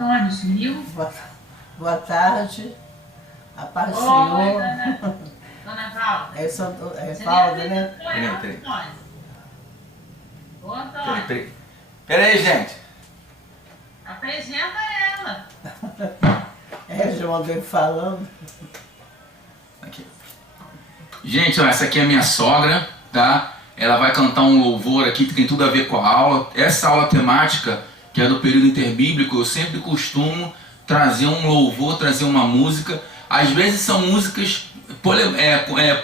Antônio, sumiu? Boa tarde. A paz do Oi, Senhor. Dona Valda. É Valda, né? Peraí. Ô, Antônio, Peraí, gente. apresenta ela. É, João veio falando. Aqui. Gente, ó, essa aqui é a minha sogra, tá? Ela vai cantar um louvor aqui que tem tudo a ver com a aula. Essa aula temática, que é do período interbíblico, eu sempre costumo trazer um louvor, trazer uma música. Às vezes são músicas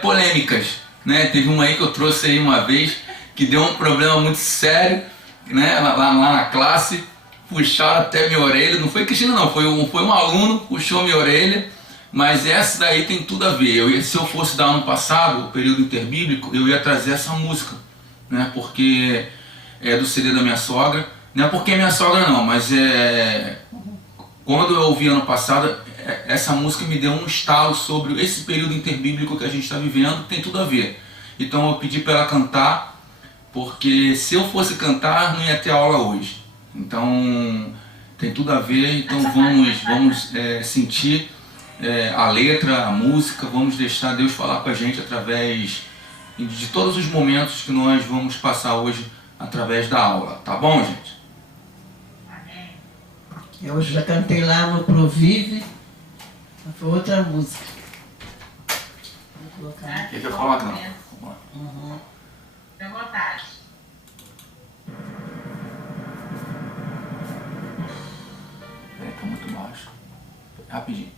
polêmicas, né? Teve uma aí que eu trouxe aí uma vez que deu um problema muito sério, né? Lá na classe, puxaram até minha orelha. Não foi Cristina não, foi um aluno, puxou minha orelha. Mas essa daí tem tudo a ver. Se eu fosse dar ano passado, o período interbíblico, eu ia trazer essa música, né? Porque é do CD da minha sogra. Não é porque é minha sogra não, mas quando eu ouvi ano passado, essa música me deu um estalo sobre esse período interbíblico que a gente está vivendo, tem tudo a ver. Então eu pedi para ela cantar, porque se eu fosse cantar, não ia ter aula hoje. Então tem tudo a ver, então vamos sentir a letra, a música, vamos deixar Deus falar com a gente através de todos os momentos que nós vamos passar hoje através da aula, tá bom, gente? Eu já cantei lá no Provive, foi outra música. Vou colocar. Quer que eu coloque? Não. Vamos lá. Uhum. Fica à vontade. Peraí, tá muito baixo. Rapidinho.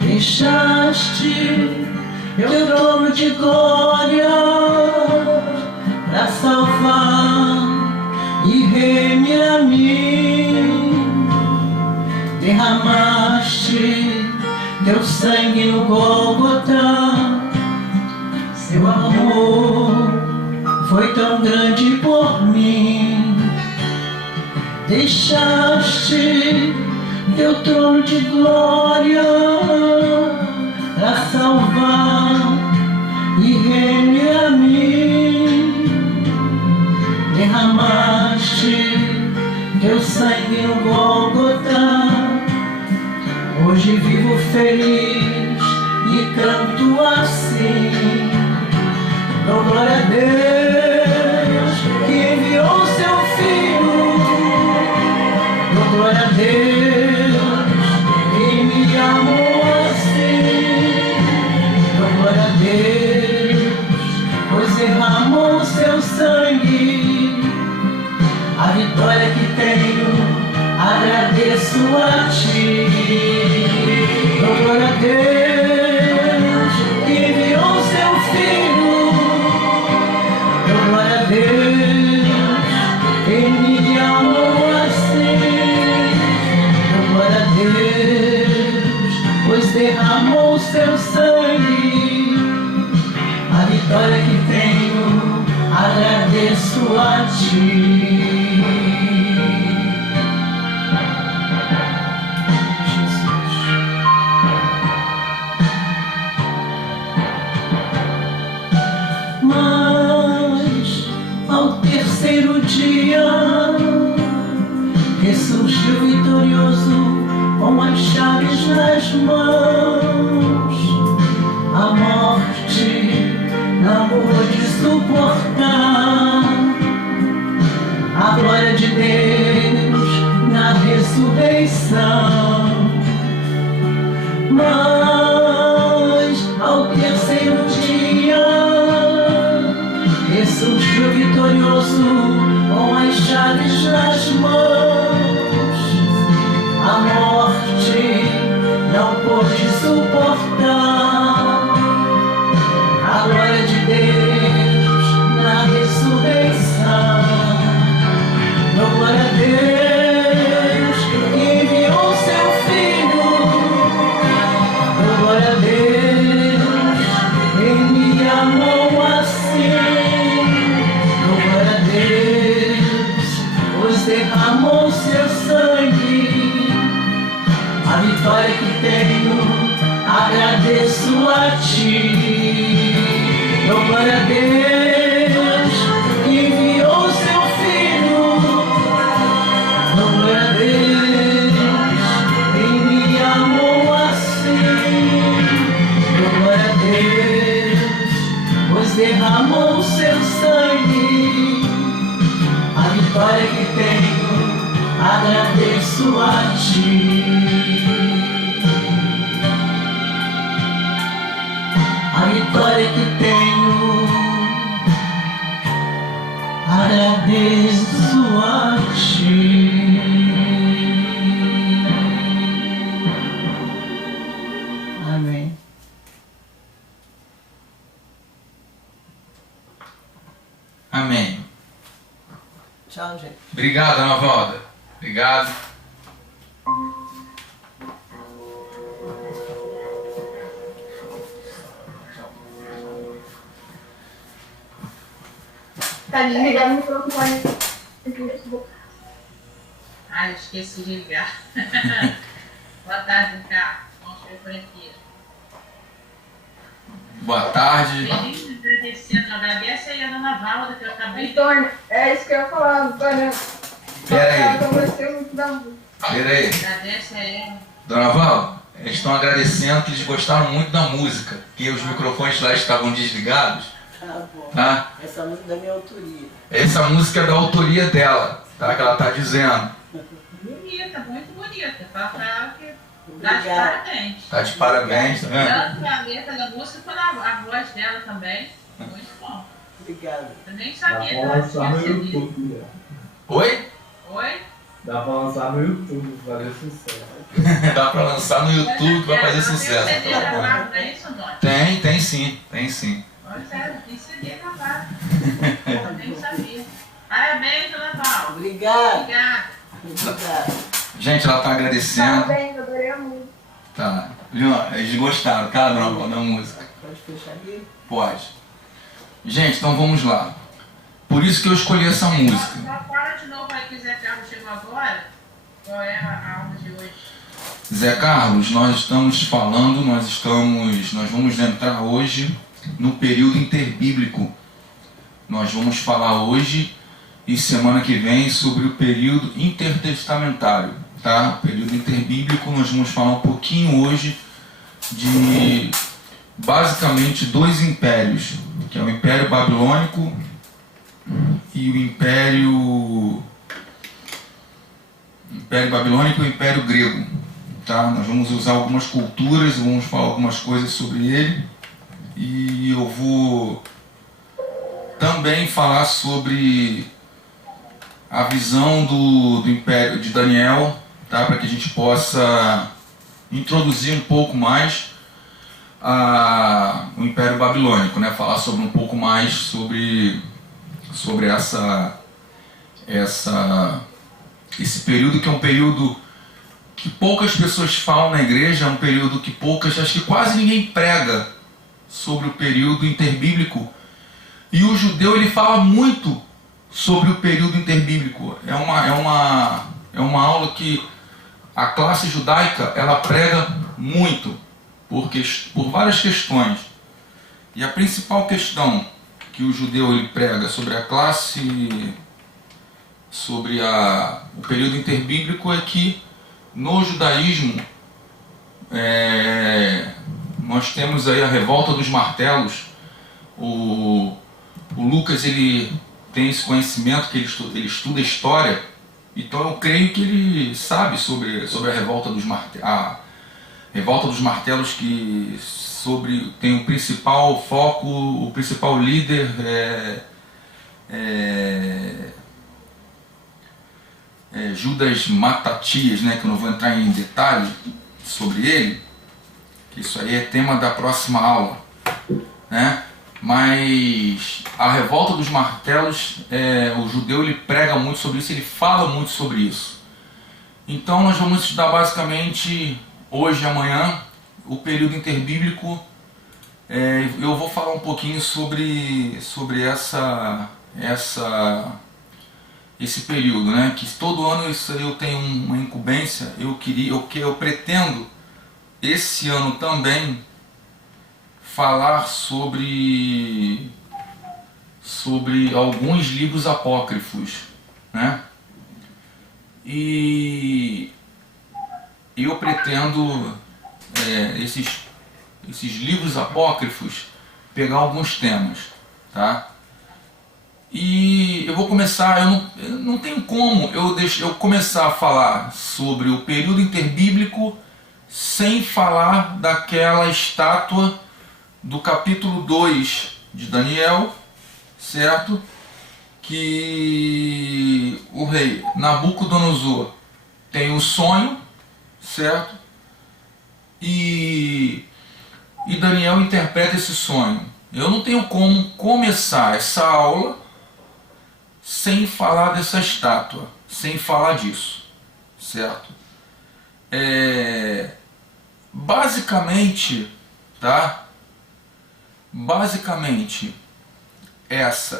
Deixaste teu trono de glória para salvar e remir a mim. Derramaste teu sangue no Gólgota, seu amor foi tão grande por mim. Deixaste teu trono de glória para salvar e remir a mim. Derramaste teu sangue no Gólgota, hoje vivo feliz e canto assim. Dou glória a Deus que enviou seu Filho. Dou glória a Deus que me amou assim. Dou glória a Deus, pois derramou seu sangue. A vitória que tenho, agradeço a ti. Dou glória a Deus que enviou seu Filho. Dou glória a Deus que me amou assim. Dou glória a Deus, pois derramou seu sangue. A vitória que tenho, agradeço a ti. Mas ao terceiro dia ressurgiu vitorioso com as chaves nas mãos. A morte não pôde suportar a glória de Deus na ressurreição. Mas ao terceiro dia ressurgiu vitorioso com as chaves nas mãos. A morte não pôde suportar a glória de Deus na ressurreição. Dou glória a Deus que enviou seu Filho. Dou glória a Deus, Ele me amou assim. Dou glória a tenho, agradeço a Ti. Dou glória a Deus que enviou Seu Filho. Dou glória a Deus que me amou assim. Dou glória a Deus, pois derramou Seu sangue. A vitória que tenho, agradeço a Ti. A vitória que tenho, agradeço a Ti. Amém. Amém. Tchau, gente. Obrigado, Ana Valda. Obrigado. Tá desligado o microfone. Ah, eu esqueci de ligar. Boa tarde, Ricardo. Vamos ver por aqui. Boa tarde. Agradecendo, agradece aí a Dona Valda, que eu acabei de... Antônio, é isso que eu ia falar, Antônio. Pera aí. Ela gostei muito da música. Pera aí. Agradece a ela. Dona Val, eles estão agradecendo que eles gostaram muito da música, que os microfones lá estavam desligados. Tá bom. Tá? Essa música é da minha autoria. Essa música é da autoria dela, tá? Que ela tá dizendo. Bonita, muito bonita. Fala pra ela que dá de Obrigada. parabéns. Tá de parabéns, tá vendo? Tanto a letra da música quanto a voz dela também. Muito bom. Obrigada. Eu nem Dá sabia que pra ela lançar tinha no CD. YouTube, né? Oi? Oi? Dá pra lançar no YouTube, fazer sucesso. Dá pra lançar no YouTube que vai fazer Ela tem sucesso. CD gravado, não é isso, Dona? Tem sim, tem sim. Olha, sério, tem CD gravado. Eu nem sabia. Parabéns, Dona Val. Obrigado. Obrigada. Obrigado. Gente, ela tá agradecendo. Parabéns, adorei a música. Tá. Viu? Eles gostaram, cara, Dona Val, da música. Pode fechar aqui? Pode. Gente, então vamos lá. Por isso que eu escolhi essa música. Só fala de novo aí que o Zé Carlos chegou agora. Qual é a aula de hoje? Zé Carlos, nós estamos falando, nós vamos entrar hoje no período interbíblico. Nós vamos falar hoje e semana que vem sobre o período intertestamentário, tá? O período interbíblico, nós vamos falar um pouquinho hoje de basicamente dois impérios, que é o Império Babilônico e o Império Babilônico e o Império Grego, tá? Nós vamos usar algumas culturas, vamos falar algumas coisas sobre ele e eu vou também falar sobre a visão do Império de Daniel, tá? Para que a gente possa introduzir um pouco mais o Império Babilônico, né? Falar sobre um pouco mais sobre esse período, que é um período que poucas pessoas falam na igreja, é um período que acho que quase ninguém prega sobre o período interbíblico. E o judeu, ele fala muito sobre o período interbíblico. É uma aula que a classe judaica ela prega muito por várias questões. E a principal questão que o judeu ele prega sobre a classe, sobre o período interbíblico, é que no judaísmo nós temos aí a revolta dos martelos. O Lucas ele tem esse conhecimento, que ele estuda história, então eu creio que ele sabe sobre a revolta dos martelos, que tem o principal foco, o principal líder Judas Matatias, né, que eu não vou entrar em detalhe sobre ele, que isso aí é tema da próxima aula, né? Mas a revolta dos martelos, o judeu ele prega muito sobre isso, ele fala muito sobre isso. Então nós vamos estudar basicamente hoje e amanhã o período interbíblico. Eu vou falar um pouquinho sobre esse período, né? Que todo ano eu tenho uma incumbência, eu pretendo esse ano também falar sobre alguns livros apócrifos, né? E eu pretendo esses livros apócrifos pegar alguns temas, tá? E eu vou começar, eu não tenho como eu começar a falar sobre o período interbíblico sem falar daquela estátua do capítulo 2 de Daniel, certo? Que o rei Nabucodonosor tem um sonho, certo? E Daniel interpreta esse sonho. Eu não tenho como começar essa aula sem falar dessa estátua, sem falar disso, certo? Basicamente, tá? Basicamente,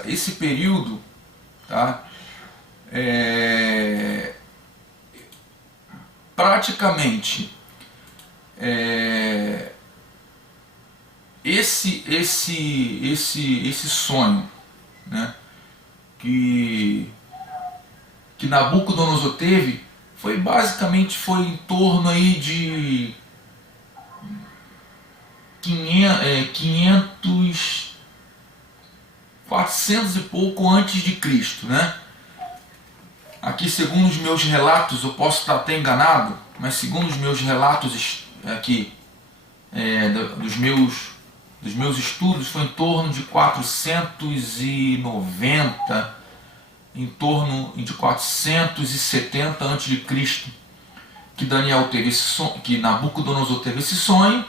esse período, tá? Praticamente, esse sonho, né, que Nabucodonosor teve, foi em torno aí de 400 e pouco antes de Cristo, né? Aqui, segundo os meus relatos, eu posso estar até enganado, mas segundo os meus relatos aqui, dos meus estudos, foi em torno de 490, em torno de 470 antes de Cristo, que Daniel teve esse sonho, que Nabucodonosor teve esse sonho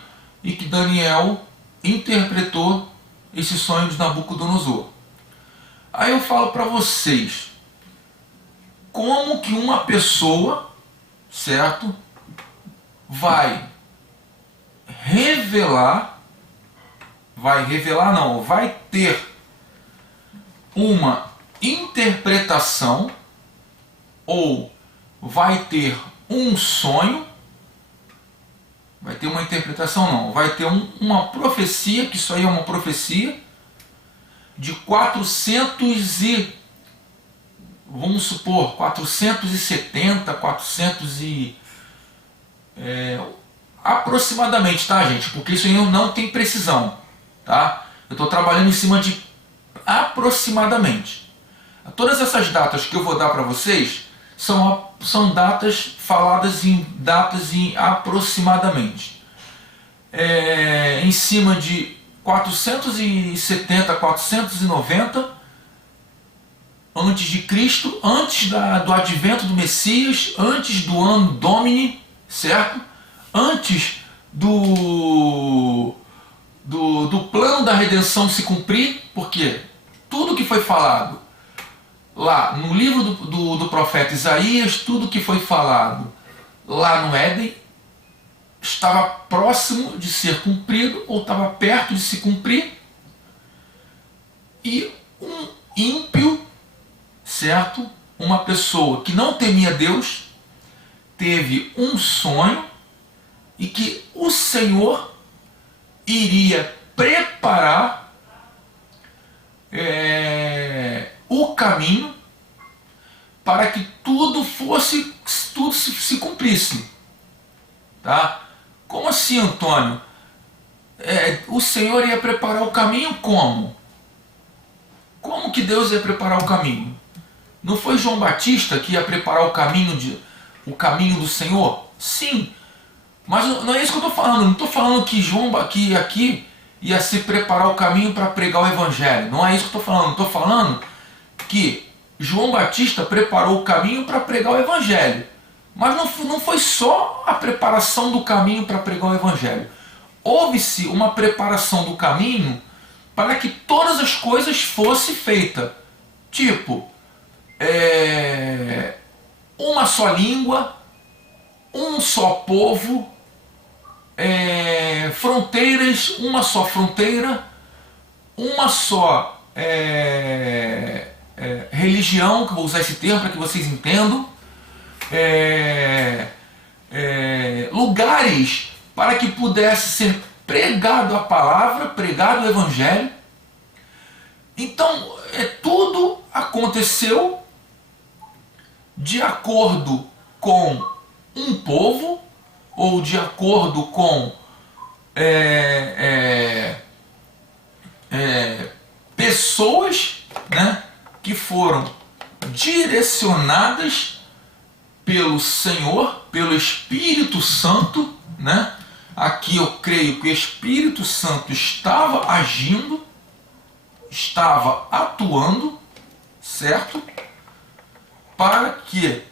e que Daniel interpretou esse sonho de Nabucodonosor. Aí eu falo para vocês, como que uma pessoa, certo, vai ter uma interpretação ou vai ter um sonho, vai ter uma interpretação não, vai ter uma profecia, que isso aí é uma profecia, de 470, aproximadamente, tá, gente? Porque isso aí não tem precisão, tá? Eu estou trabalhando em cima de aproximadamente. Todas essas datas que eu vou dar para vocês são datas faladas em aproximadamente. Em cima de 470, 490 antes de Cristo, antes do advento do Messias, antes do ano Domini, certo? Antes do plano da redenção se cumprir, porque tudo que foi falado lá no livro do profeta Isaías, tudo que foi falado lá no Éden, estava próximo de ser cumprido, ou estava perto de se cumprir, e um ímpio, certo? Uma pessoa que não temia Deus, teve um sonho, e que o Senhor iria preparar o caminho para que tudo se cumprisse, tá? Como assim, Antônio? O Senhor ia preparar o caminho como? Como que Deus ia preparar o caminho? Não foi João Batista que ia preparar o caminho do Senhor? Sim, mas não é isso que eu estou falando. Não estou falando que aqui ia se preparar o caminho para pregar o Evangelho. Não é isso que eu estou falando. Estou falando que João Batista preparou o caminho para pregar o Evangelho. Mas não foi só a preparação do caminho para pregar o Evangelho. Houve-se uma preparação do caminho para que todas as coisas fossem feitas. Tipo, uma só língua, um só povo, fronteiras, uma só fronteira, uma só religião, que eu vou usar esse termo para que vocês entendam, lugares para que pudesse ser pregado a palavra, pregado o evangelho. Então, tudo aconteceu de acordo com um povo, ou de acordo com pessoas, né, que foram direcionadas pelo Senhor, pelo Espírito Santo, né? Aqui eu creio que o Espírito Santo estava agindo, estava atuando, certo? Para que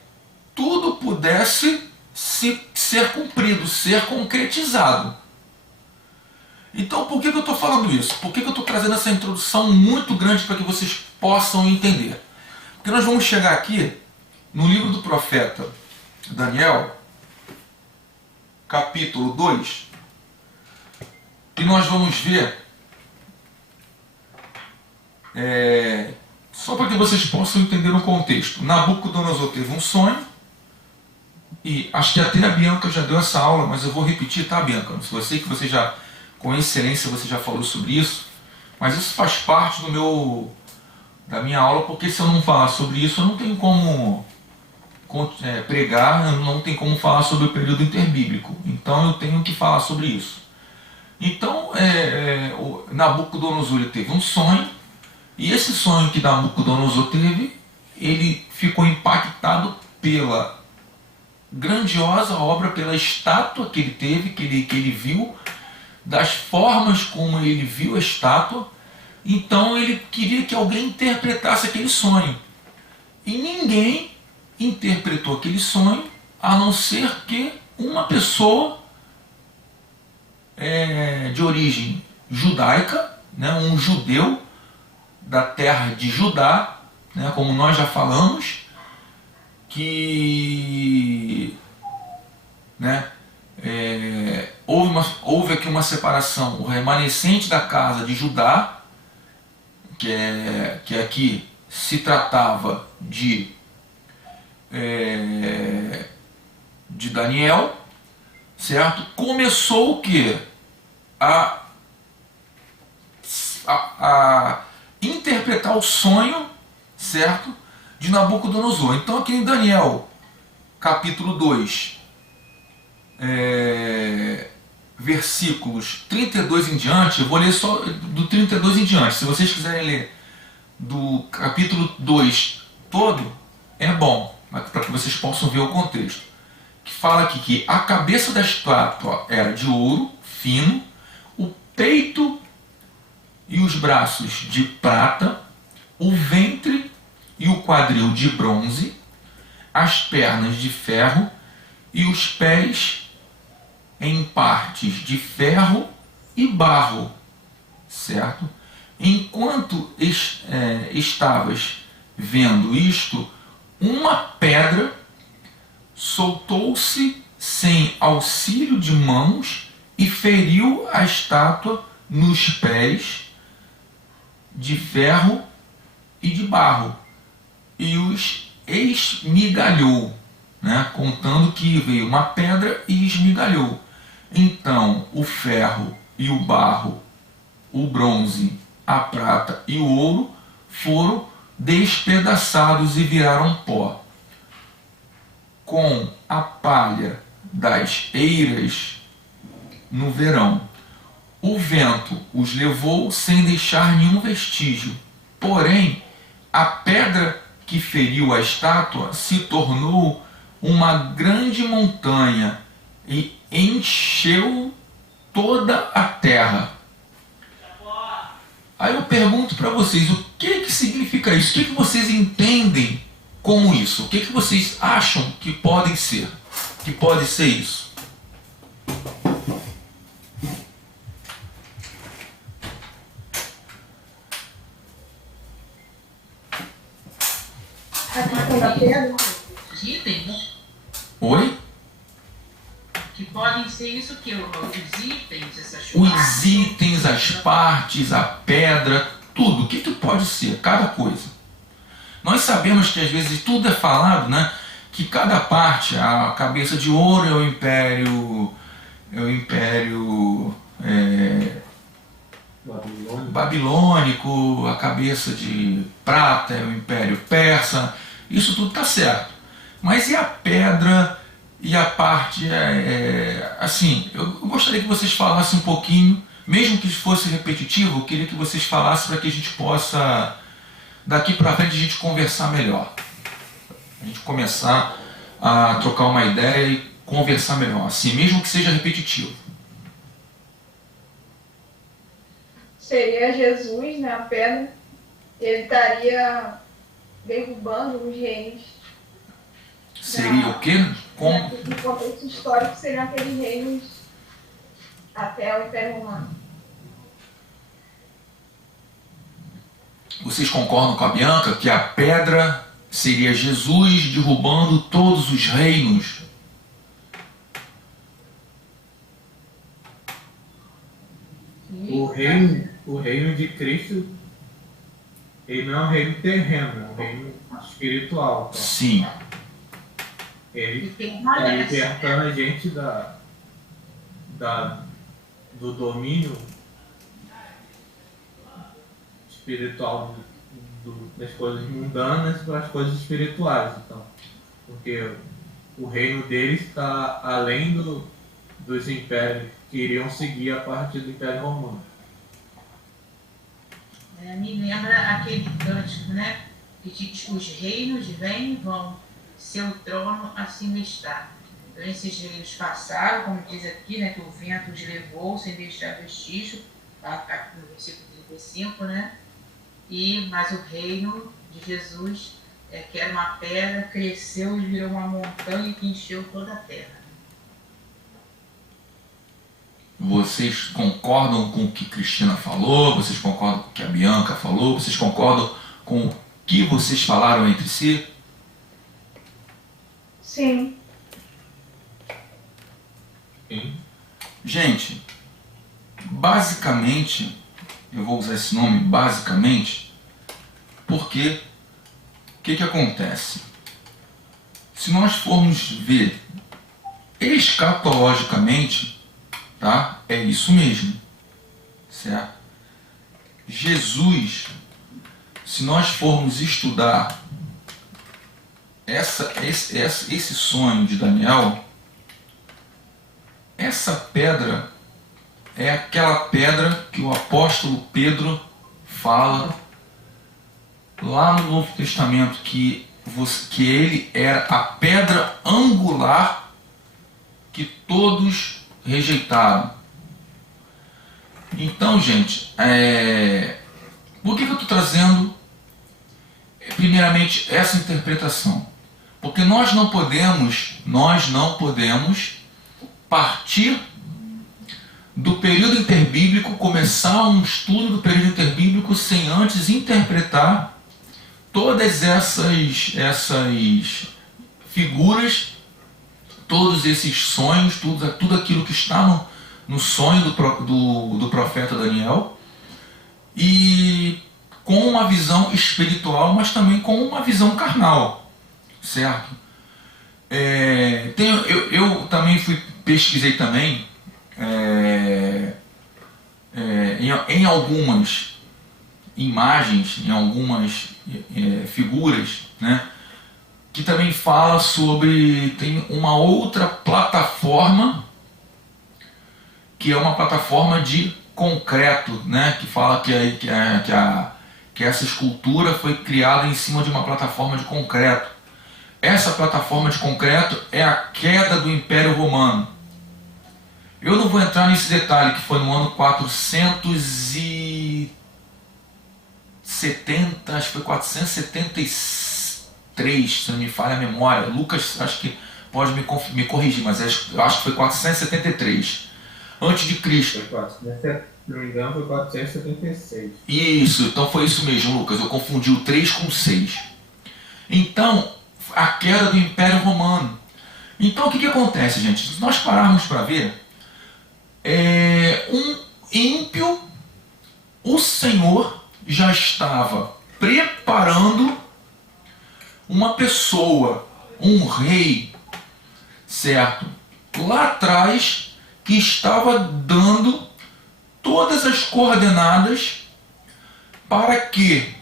tudo pudesse ser cumprido, ser concretizado. Então, por que eu estou falando isso? Por que eu estou trazendo essa introdução muito grande para que vocês possam entender? Porque nós vamos chegar aqui no livro do profeta Daniel, capítulo 2, e nós vamos ver, só para que vocês possam entender o contexto. Nabucodonosor teve um sonho, e acho que até a Bianca já deu essa aula, mas eu vou repetir, tá, Bianca? Eu sei que você já, com excelência, você já falou sobre isso, mas isso faz parte da minha aula, porque se eu não falar sobre isso, eu não tenho como pregar, não tem como falar sobre o período interbíblico. Então eu tenho que falar sobre isso. Então, o Nabucodonosor teve um sonho, e esse sonho que Nabucodonosor teve, ele ficou impactado pela grandiosa obra, pela estátua que ele teve, que ele viu, das formas como ele viu a estátua. Então ele queria que alguém interpretasse aquele sonho. E ninguém interpretou aquele sonho, a não ser que uma pessoa de origem judaica, né, um judeu da terra de Judá, né, como nós já falamos, que, né, houve aqui uma separação, o remanescente da casa de Judá, que aqui se tratava de Daniel, certo? Começou o que? A interpretar o sonho, certo? De Nabucodonosor. Então aqui em Daniel, capítulo 2, versículos 32 em diante, eu vou ler só do 32 em diante. Se vocês quiserem ler do capítulo 2 todo, é bom, para que vocês possam ver o contexto. Que fala aqui que a cabeça da estátua era de ouro fino, o peito e os braços de prata, o ventre e o quadril de bronze, as pernas de ferro e os pés em partes de ferro e barro, certo? Enquanto estavas vendo isto, uma pedra soltou-se sem auxílio de mãos e feriu a estátua nos pés de ferro e de barro, e os esmigalhou, né? Contando que veio uma pedra e esmigalhou. Então o ferro e o barro, o bronze, a prata e o ouro foram despedaçados e viraram pó. Com a palha das eiras no verão, o vento os levou sem deixar nenhum vestígio. Porém, a pedra que feriu a estátua se tornou uma grande montanha e encheu toda a terra. Aí eu pergunto para vocês, o que significa isso? O que vocês entendem como isso? O que vocês acham que pode ser? Que pode ser isso? A questão da pedra. Os itens, né? Oi? Que podem ser isso que os itens, essas Os itens, as partes, a pedra, tudo. O que pode ser? Cada coisa. Nós sabemos que às vezes tudo é falado, né? Que cada parte, a cabeça de ouro é o império é o Império Babilônia. babilônico, a cabeça de prata é o Império Persa, isso tudo está certo. Mas e a pedra e a parte, assim, eu gostaria que vocês falassem um pouquinho, mesmo que fosse repetitivo, eu queria que vocês falassem para que a gente possa, daqui para frente, a gente conversar melhor. A gente começar a trocar uma ideia e conversar melhor, assim, mesmo que seja repetitivo. Seria Jesus, né, a pedra. Ele estaria derrubando os reinos. Seria o quê? Como? No contexto histórico, seriam aqueles reinos até o Império Romano. Vocês concordam com a Bianca que a pedra seria Jesus derrubando todos os reinos? O reino de Cristo, ele não é um reino terreno, é um reino espiritual. Então, Sim. ele E tem está uma dessa. libertando a gente do domínio espiritual das coisas mundanas para as coisas espirituais. Então, porque o reino deles está além dos impérios que iriam seguir a partir do Império Romano. Me lembra aquele cântico, né? Que diz: os reinos vêm e vão, seu trono acima está. Então, esses reinos passaram, como diz aqui, né? Que o vento os levou sem deixar vestígio, tá no versículo 35, né? Mas o reino de Jesus, que era uma pedra, cresceu e virou uma montanha que encheu toda a terra. Vocês concordam com o que Cristina falou? Vocês concordam com o que a Bianca falou? Vocês concordam com o que vocês falaram entre si? Sim. Sim. Gente, basicamente, eu vou usar esse nome basicamente, porque o que acontece? Se nós formos ver escatologicamente, tá? É isso mesmo, certo? Jesus, se nós formos estudar esse sonho de Daniel, essa pedra é aquela pedra que o apóstolo Pedro fala lá no Novo Testamento, que ele era a pedra angular que todos rejeitaram. Então, gente, por que eu estou trazendo primeiramente essa interpretação? Porque nós não podemos partir do período interbíblico, começar um estudo do período interbíblico sem antes interpretar todas essas figuras, todos esses sonhos, tudo aquilo que está no sonho do profeta Daniel, e com uma visão espiritual, mas também com uma visão carnal, certo? Eu também pesquisei também em algumas imagens, em algumas figuras, né? Que também fala sobre, tem uma outra plataforma, que é uma plataforma de concreto, né? Que fala que essa escultura foi criada em cima de uma plataforma de concreto. Essa plataforma de concreto é a queda do Império Romano. Eu não vou entrar nesse detalhe, que foi no ano 470, acho que foi 473, se não me falha a memória. Lucas, acho que pode me corrigir, mas eu acho que foi 473 antes de Cristo. Foi 400, se não me engano, foi 476. Isso, então foi isso mesmo, Lucas. Eu confundi o 3 com o 6. Então, a queda do Império Romano. Então, o que acontece, gente? Se nós pararmos para ver, um ímpio, o Senhor já estava preparando uma pessoa, um rei, certo? Lá atrás, que estava dando todas as coordenadas para que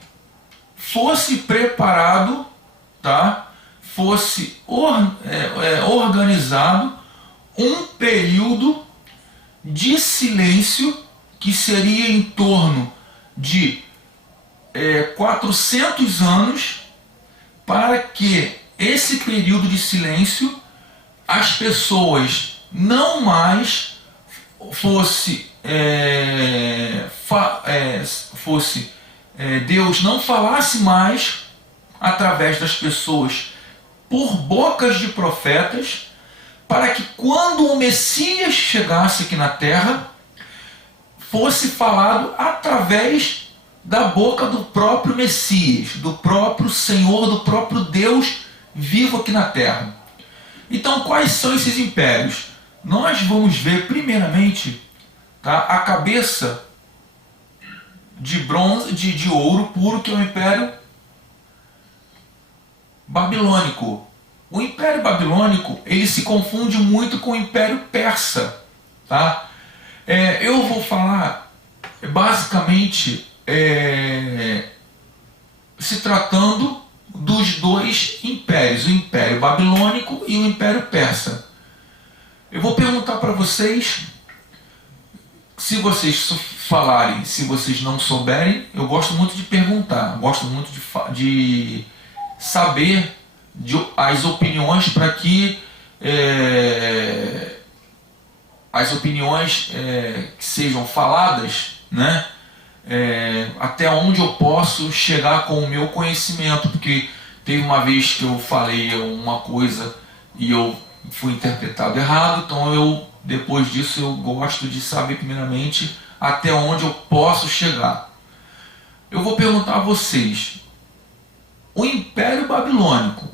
fosse preparado, tá? Fosse organizado um período de silêncio que seria em torno de 400 anos, para que esse período de silêncio as pessoas não mais Deus não falasse mais através das pessoas por bocas de profetas, para que quando o Messias chegasse aqui na terra, fosse falado através da boca do próprio Messias, do próprio Senhor, do próprio Deus vivo aqui na terra. Então, quais são esses impérios? Nós vamos ver primeiramente, tá, a cabeça de bronze, de ouro puro, que é o Império Babilônico. O Império Babilônico, ele se confunde muito com o Império Persa, tá? Eu vou falar basicamente se tratando dos dois impérios, o Império Babilônico e o Império Persa. Eu vou perguntar para vocês, se vocês falarem, se vocês não souberem, eu gosto muito de perguntar, gosto muito de saber as opiniões, para que as opiniões que sejam faladas, né, até onde eu posso chegar com o meu conhecimento, porque teve uma vez que eu falei uma coisa e eu fui interpretado errado, então depois disso eu gosto de saber primeiramente até onde eu posso chegar. Eu vou perguntar a vocês, o Império Babilônico,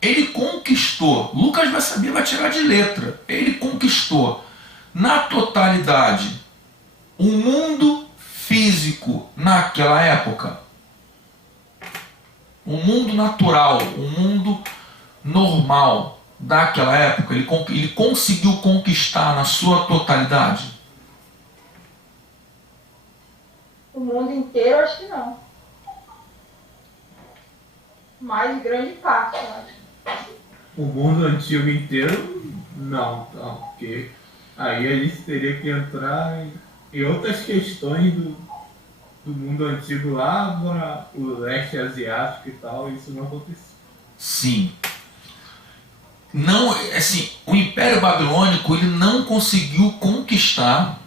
ele conquistou, Lucas vai saber, vai tirar de letra, ele conquistou na totalidade o mundo físico naquela época, o mundo natural, o mundo normal daquela época, ele conseguiu conquistar na sua totalidade? O mundo inteiro, acho que não. Mas grande parte, eu acho. O mundo antigo inteiro, não, porque aí a gente teria que entrar em outras questões do mundo antigo lá para o leste asiático e tal, isso não aconteceu. Sim. Não, assim, o Império Babilônico, ele não conseguiu conquistar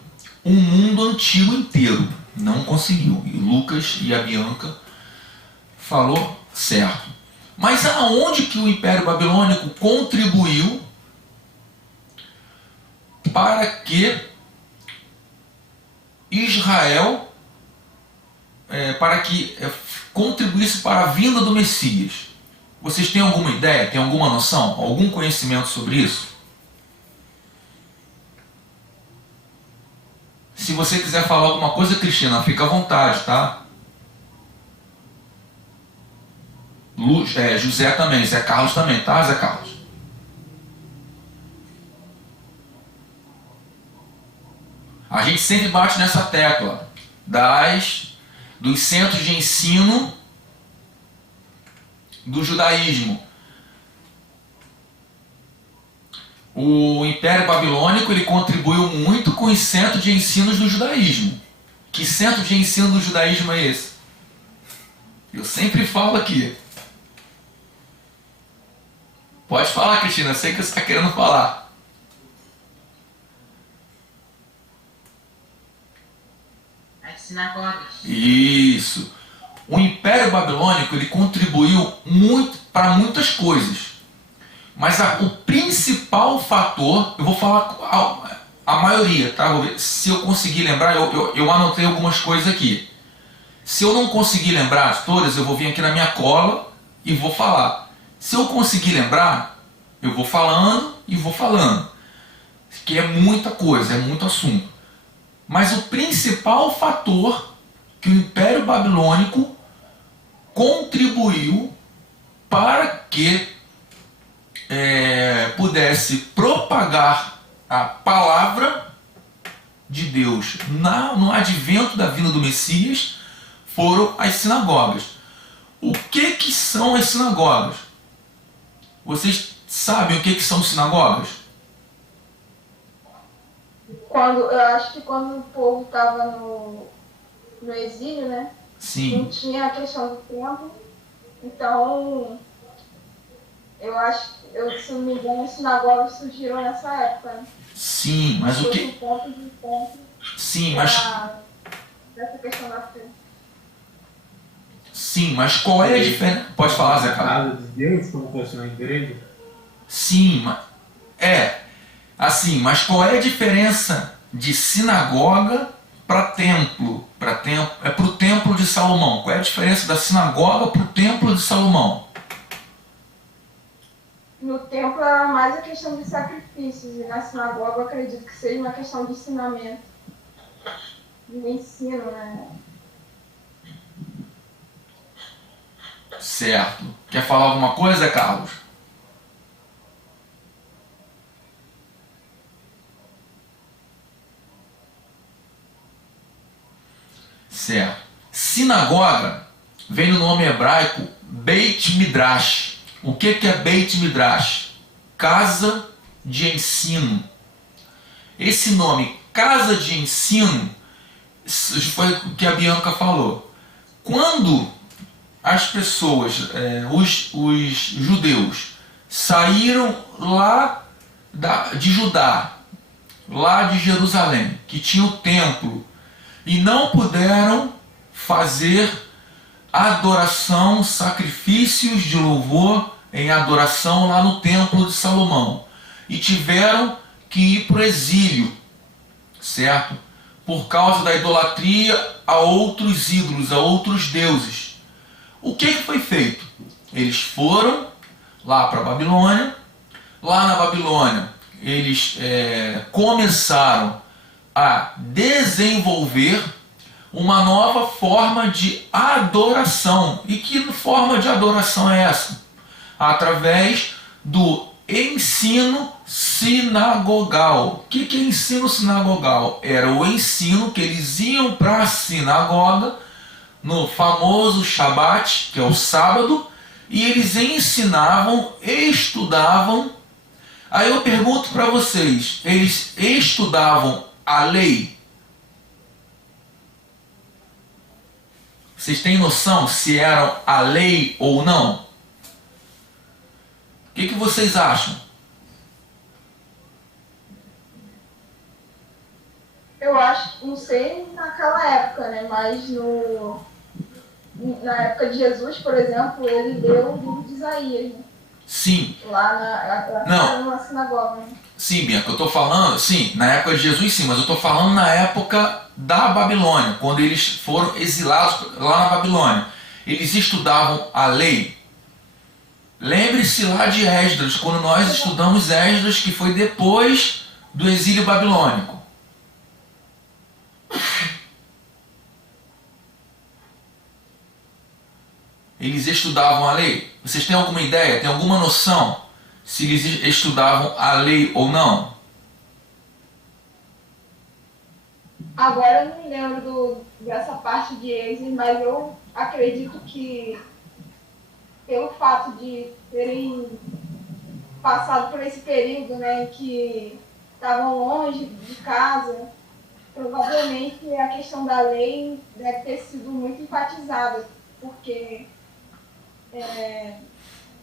o mundo antigo inteiro. Não conseguiu. E o Lucas e a Bianca falou certo. Mas aonde que o Império Babilônico contribuiu para que Israel, contribuísse para a vinda do Messias? Vocês têm alguma ideia, têm alguma noção, algum conhecimento sobre isso? Se você quiser falar alguma coisa, Cristina, fica à vontade, tá? José também, Zé Carlos também, tá, Zé Carlos? A gente sempre bate nessa tecla dos centros de ensino do judaísmo. O Império Babilônico, ele contribuiu muito com os centros de ensino do judaísmo. Que centro de ensino do judaísmo é esse? Eu sempre falo aqui. Pode falar, Cristina, eu sei que você está querendo falar. As sinagogas. Isso. O Império Babilônico, ele contribuiu muito para muitas coisas. Mas o principal fator, eu vou falar a maioria, tá? Vou ver se eu conseguir lembrar, eu anotei algumas coisas aqui. Se eu não conseguir lembrar todas, eu vou vir aqui na minha cola e vou falar. Se eu conseguir lembrar, eu vou falando e vou falando. Que é muita coisa, é muito assunto. Mas o principal fator que o Império Babilônico contribuiu para que pudesse propagar a palavra de Deus. No advento da vinda do Messias, foram as sinagogas. O que são as sinagogas? Vocês sabem o que são sinagogas? Eu acho que quando o povo estava no exílio, né? Sim. Não tinha a questão do tempo. Então, eu acho, se não me engano, as sinagogas surgiram nessa época, né? Sim, mas o que... Do ponto de ponto Sim, mas... dessa questão da fé. Sim, mas qual é a diferença? Pode falar, Zé Carlos. Casa de Deus, como fosse uma igreja? Sim, mas qual é a diferença de sinagoga para templo? É para o templo de Salomão. Qual é a diferença da sinagoga para o templo de Salomão? No templo era mais a questão de sacrifícios, e na sinagoga eu acredito que seja uma questão de ensinamento, de ensino, né? Certo. Quer falar alguma coisa, Carlos? Certo. Sinagoga vem no nome hebraico Beit Midrash. O que é Beit Midrash? Casa de ensino. Esse nome, casa de ensino, foi o que a Bianca falou. Quando as pessoas, os judeus, saíram lá de Judá, lá de Jerusalém, que tinha o templo, e não puderam fazer adoração, sacrifícios de louvor em adoração lá no templo de Salomão, e tiveram que ir para o exílio, certo? Por causa da idolatria a outros ídolos, a outros deuses. O que foi feito? Eles foram lá para a Babilônia. Lá na Babilônia, eles começaram a desenvolver uma nova forma de adoração. E que forma de adoração é essa? Através do ensino sinagogal. O que é ensino sinagogal? Era o ensino que eles iam para a sinagoga no famoso Shabat, que é o sábado, e eles ensinavam, estudavam. Aí eu pergunto para vocês, eles estudavam a lei? Vocês têm noção se eram a lei ou não? O que vocês acham? Eu acho, não sei naquela época, né? Mas na época de Jesus, por exemplo, ele deu o livro de Isaías, né? Sim. Lá na sinagoga, né? Sim, Bianca, eu estou falando, sim, na época de Jesus sim, mas eu estou falando na época da Babilônia, quando eles foram exilados lá na Babilônia. Eles estudavam a lei. Lembre-se lá de Esdras, quando nós estudamos Esdras, que foi depois do exílio babilônico. Eles estudavam a lei? Vocês têm alguma ideia, têm alguma noção se eles estudavam a lei ou não? Agora eu não me lembro dessa parte de Êxodo, mas eu acredito que pelo fato de terem passado por esse período, né, que estavam longe de casa, provavelmente a questão da lei deve ter sido muito enfatizada, porque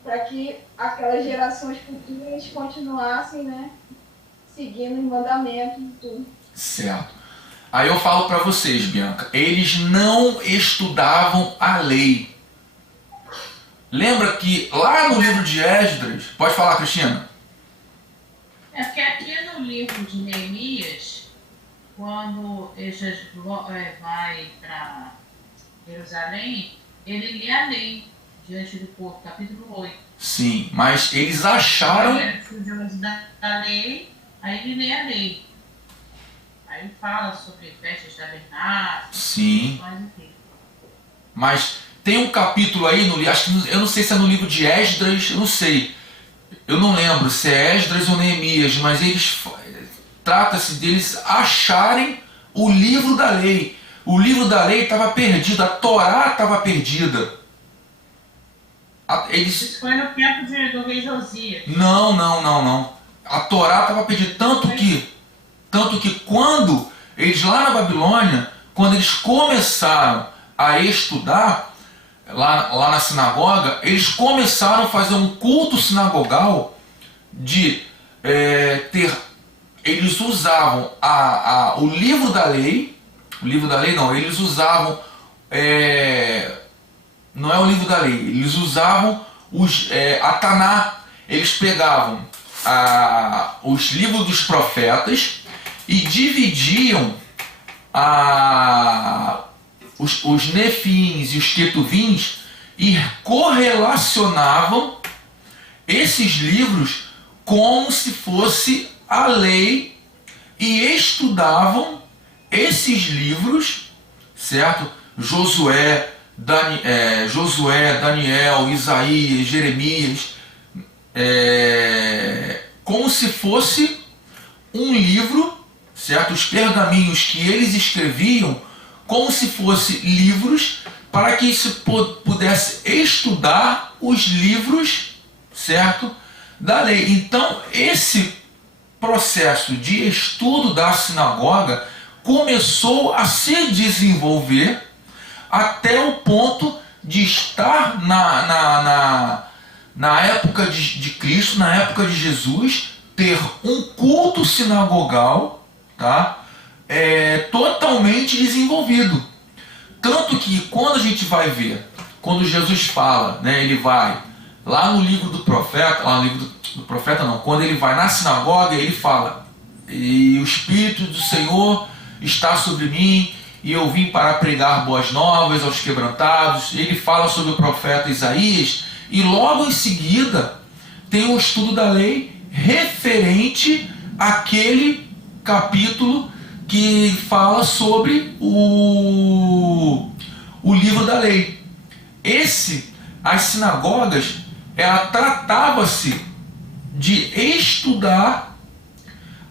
para que aquelas gerações futuras continuassem, né, seguindo os mandamentos e tudo. Certo. Aí eu falo para vocês, Bianca, eles não estudavam a lei. Lembra que lá no livro de Esdras, pode falar, Cristina? É porque aqui no livro de Neemias, quando Esdras vai para Jerusalém, ele lê a lei diante do povo, capítulo 8. Sim, mas eles acharam... Ele é estudioso da lei, aí ele lê a lei. Aí ele fala sobre festas tabernáculos. Sim. Mas tem um capítulo aí, acho que, eu não sei se é no livro de Esdras, eu não sei. Eu não lembro se é Esdras ou Neemias, mas trata-se deles acharem o livro da lei. O livro da lei estava perdido, a Torá estava perdida. Isso foi no tempo do rei Josias. Não. A Torá estava perdida, tanto que quando eles lá na Babilônia, quando eles começaram a estudar lá na sinagoga, eles começaram a fazer um culto sinagogal de eles usavam o livro da lei. O livro da lei não, eles usavam não é o livro da lei, eles usavam a Taná. Eles pegavam os livros dos profetas e dividiam os nefins e os ketuvins e correlacionavam esses livros como se fosse a lei e estudavam esses livros, certo? Josué, Daniel, Isaías, Jeremias, como se fosse um livro, certo? Os pergaminhos que eles escreviam como se fossem livros para que se pudesse estudar os livros, certo? Da lei. Então, esse processo de estudo da sinagoga começou a se desenvolver até o ponto de estar na época de Cristo, na época de Jesus, ter um culto sinagogal, tá? Totalmente desenvolvido. Tanto que quando a gente vai ver, quando Jesus fala, né, ele vai lá no livro do profeta, quando ele vai na sinagoga, ele fala: e o Espírito do Senhor está sobre mim, e eu vim para pregar boas novas aos quebrantados. Ele fala sobre o profeta Isaías, e logo em seguida tem um estudo da lei referente àquele capítulo que fala sobre o livro da lei. As sinagogas, ela tratava-se de estudar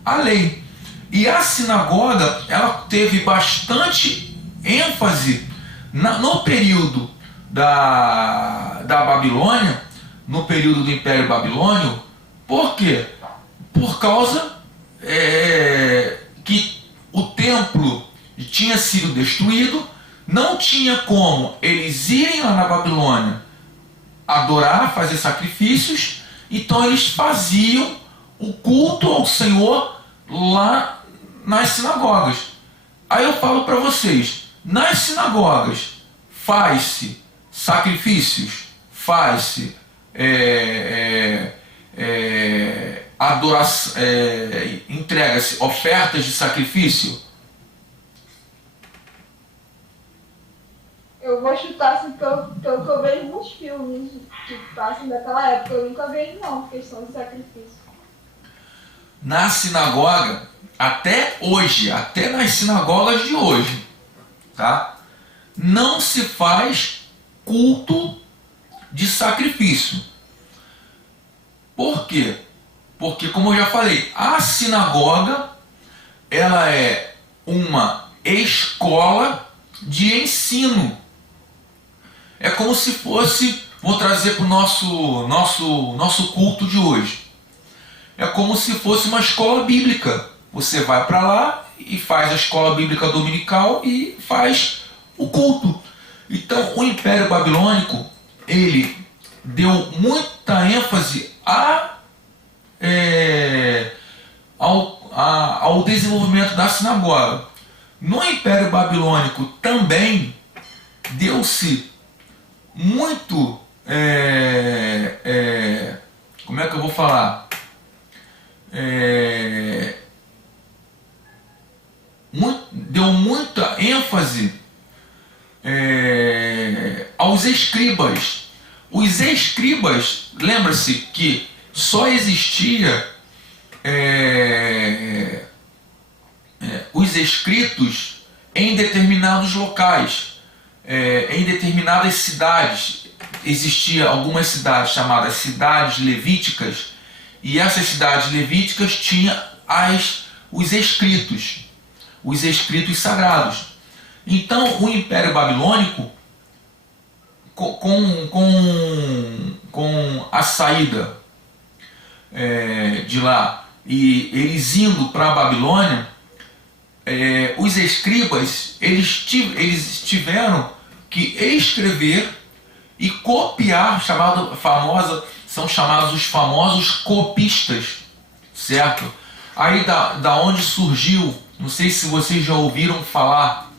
a lei. E a sinagoga, ela teve bastante ênfase no período da Babilônia, no período do Império Babilônio. Por quê? Por causa que o templo tinha sido destruído, não tinha como eles irem lá na Babilônia adorar, fazer sacrifícios, então eles faziam o culto ao Senhor lá nas sinagogas. Aí eu falo para vocês, nas sinagogas faz-se sacrifícios, faz-se adoração, entrega-se ofertas de sacrifício? Eu vou chutar assim, que eu vejo nos filmes que passam daquela época. Eu nunca vejo não, questão de sacrifício. Na sinagoga, até hoje, até nas sinagogas de hoje, tá? Não se faz culto de sacrifício. Por quê? Porque, como eu já falei, a sinagoga, ela é uma escola de ensino. É como se fosse, vou trazer para o nosso culto de hoje. É como se fosse uma escola bíblica. Você vai para lá e faz a escola bíblica dominical e faz o culto. Então, o Império Babilônico, ele deu muita ênfase ao desenvolvimento da sinagoga. No Império Babilônico também deu-se muito, como é que eu vou falar? Deu muita ênfase aos escribas. Os escribas, lembra-se que só existia os escritos em determinados locais, em determinadas cidades. Existia algumas cidades chamadas cidades levíticas, e essas cidades levíticas tinham os escritos sagrados. Então, o Império Babilônico, com a saída de lá e eles indo para a Babilônia, os escribas eles tiveram que escrever e copiar, são chamados os famosos copistas, certo? Aí da onde surgiu, não sei se vocês já ouviram falar,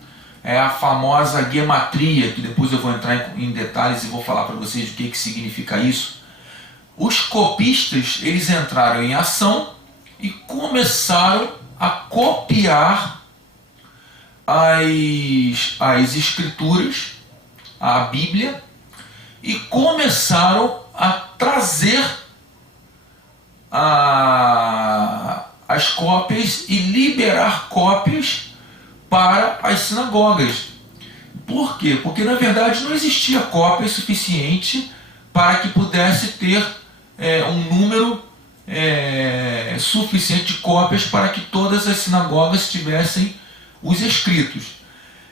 a famosa gematria, que depois eu vou entrar em detalhes e vou falar para vocês o que significa isso. Os copistas, eles entraram em ação e começaram a copiar as escrituras, a Bíblia, e começaram a trazer as cópias e liberar cópias para as sinagogas. Por quê? Porque na verdade não existia cópia suficiente para que pudesse ter um número suficiente de cópias para que todas as sinagogas tivessem os escritos.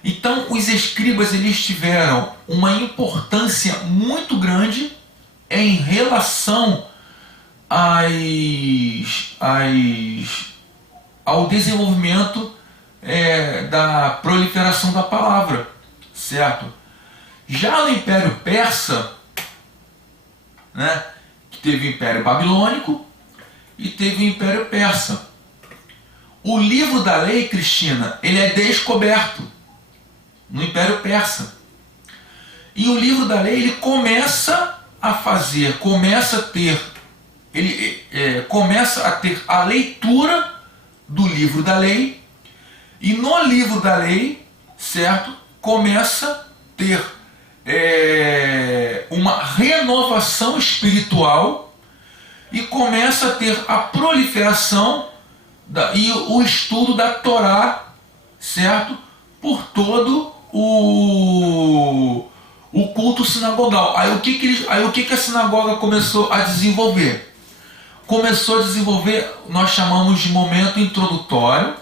Então os escribas eles tiveram uma importância muito grande em relação ao desenvolvimento da proliferação da palavra, certo? Já no Império Persa, né, que teve o Império Babilônico e teve o Império Persa. O livro da lei, Cristina, ele é descoberto no Império Persa. E o livro da lei ele começa a ter a leitura do livro da lei, e no livro da lei, certo, começa a ter uma renovação espiritual e começa a ter a proliferação e o estudo da Torá, certo, por todo o culto sinagogal. Aí o que a sinagoga começou a desenvolver? Começou a desenvolver, nós chamamos de momento introdutório,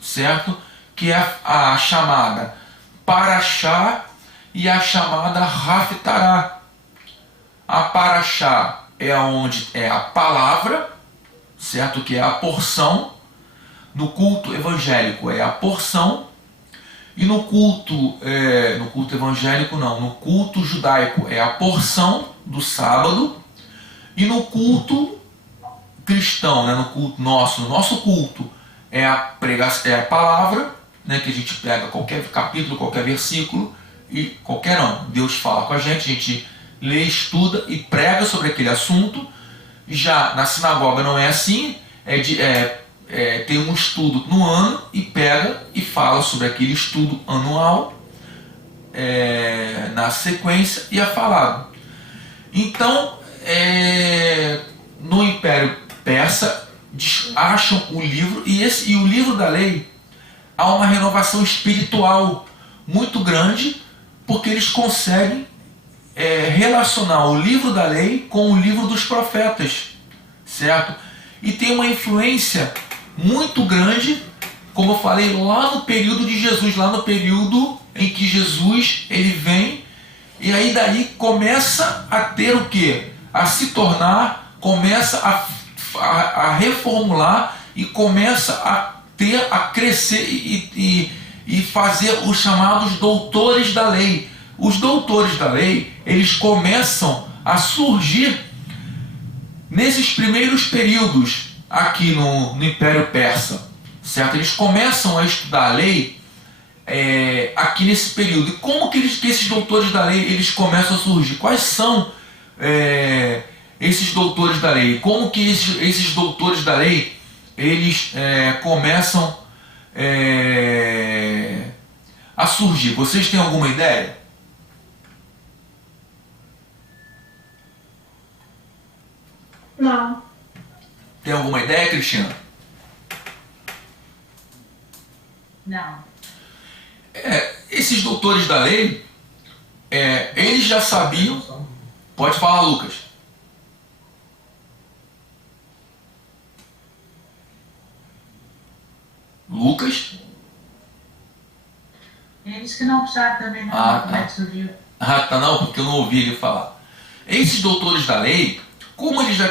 certo? Que é a chamada Parashá e a chamada Haftará. A Parashá é onde é a palavra, certo? Que é a porção. No culto evangélico é a porção. E no culto evangélico não, no culto judaico é a porção do sábado. E no culto cristão, né, no culto no nosso culto é a pregação, é a palavra, né, que a gente pega qualquer capítulo, qualquer versículo, e Deus fala com a gente lê, estuda e prega sobre aquele assunto. Já na sinagoga não é assim, tem um estudo no ano e pega e fala sobre aquele estudo anual na sequência e é falado. Então, no Império Persa acham o livro e o livro da lei, há uma renovação espiritual muito grande, porque eles conseguem relacionar o livro da lei com o livro dos profetas, certo? E tem uma influência muito grande, como eu falei, lá no período de Jesus, lá no período em que Jesus ele vem, e aí daí começa a ter o quê? A se tornar, começa a reformular e começa a crescer e fazer os chamados doutores da lei. Os doutores da lei, eles começam a surgir nesses primeiros períodos aqui no Império Persa, certo? Eles começam a estudar a lei aqui nesse período. E como que esses doutores da lei eles começam a surgir? Quais são esses doutores da lei? Como que esses doutores da lei eles começam a surgir? Vocês têm alguma ideia? Não. Tem alguma ideia, Cristina? Não. Esses doutores da lei, eles já sabiam. Pode falar, Lucas. Lucas. Eles que não sabem também não, como é que surgiu. Ah, tá, não, porque eu não ouvi ele falar. Esses doutores da lei, como eles já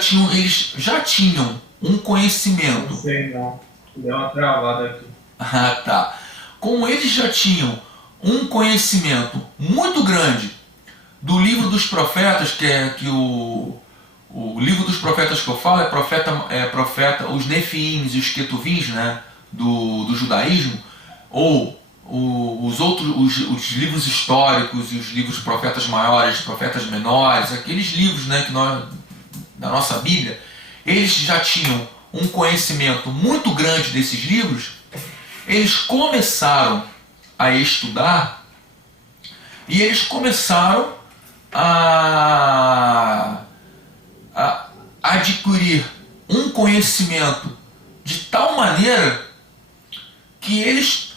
tinham um conhecimento. Não sei não. Deu uma travada aqui. Ah, tá. Como eles já tinham um conhecimento muito grande do livro dos profetas, que o livro dos profetas que eu falo é profeta, os Nefims e os Ketuvins, né, do judaísmo, ou os livros históricos e os livros de profetas maiores, profetas menores, aqueles livros, né, da nossa Bíblia, eles já tinham um conhecimento muito grande desses livros. Eles começaram a estudar e eles começaram a adquirir um conhecimento de tal maneira que eles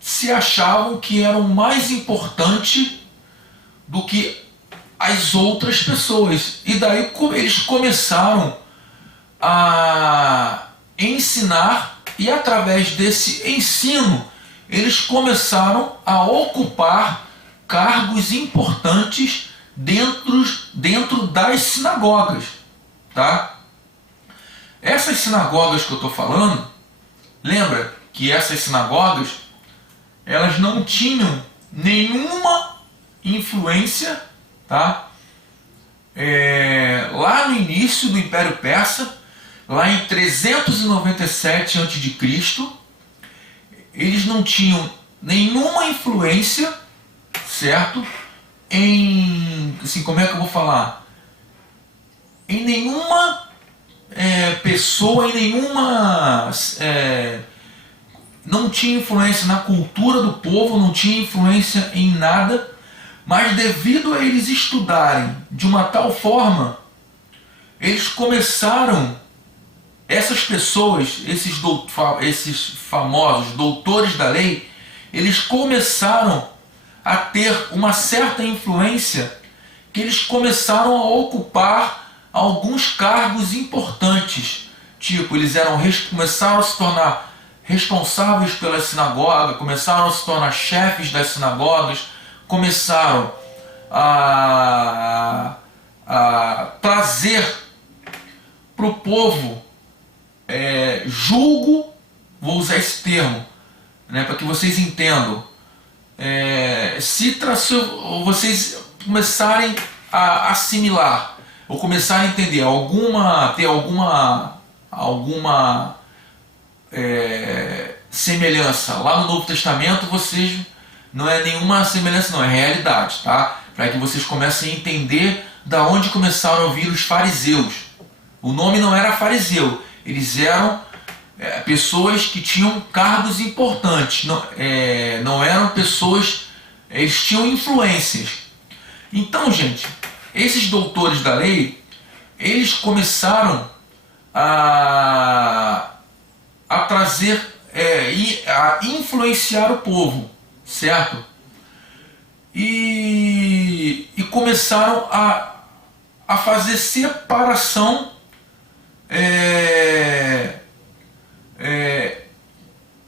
se achavam que eram mais importantes do que as outras pessoas. E daí eles começaram a ensinar, e através desse ensino eles começaram a ocupar cargos importantes dentro das sinagogas, tá? Essas sinagogas que eu estou falando, lembra que essas sinagogas, elas não tinham nenhuma influência, tá? Lá no início do Império Persa, lá em 397 a.C., eles não tinham nenhuma influência, certo? Assim, como é que eu vou falar? Em nenhuma pessoa, em nenhuma... não tinha influência na cultura do povo, não tinha influência em nada, mas devido a eles estudarem de uma tal forma, eles começaram, essas pessoas, esses famosos doutores da lei, eles começaram a ter uma certa influência, que eles começaram a ocupar alguns cargos importantes. Tipo, eles começaram a se tornar responsáveis pela sinagoga, começaram a se tornar chefes das sinagogas, começaram a trazer para o povo julgo, vou usar esse termo, né, para que vocês entendam, se vocês começarem a assimilar ou começarem a entender ter alguma semelhança lá no Novo Testamento, vocês não é nenhuma semelhança, não, é realidade, tá? Para que vocês comecem a entender da onde começaram a vir os fariseus. O nome não era fariseu, eles eram pessoas que tinham cargos importantes, não eram pessoas, eles tinham influências. Então, gente, esses doutores da lei, eles começaram a trazer, a influenciar o povo, certo? E começaram a fazer separação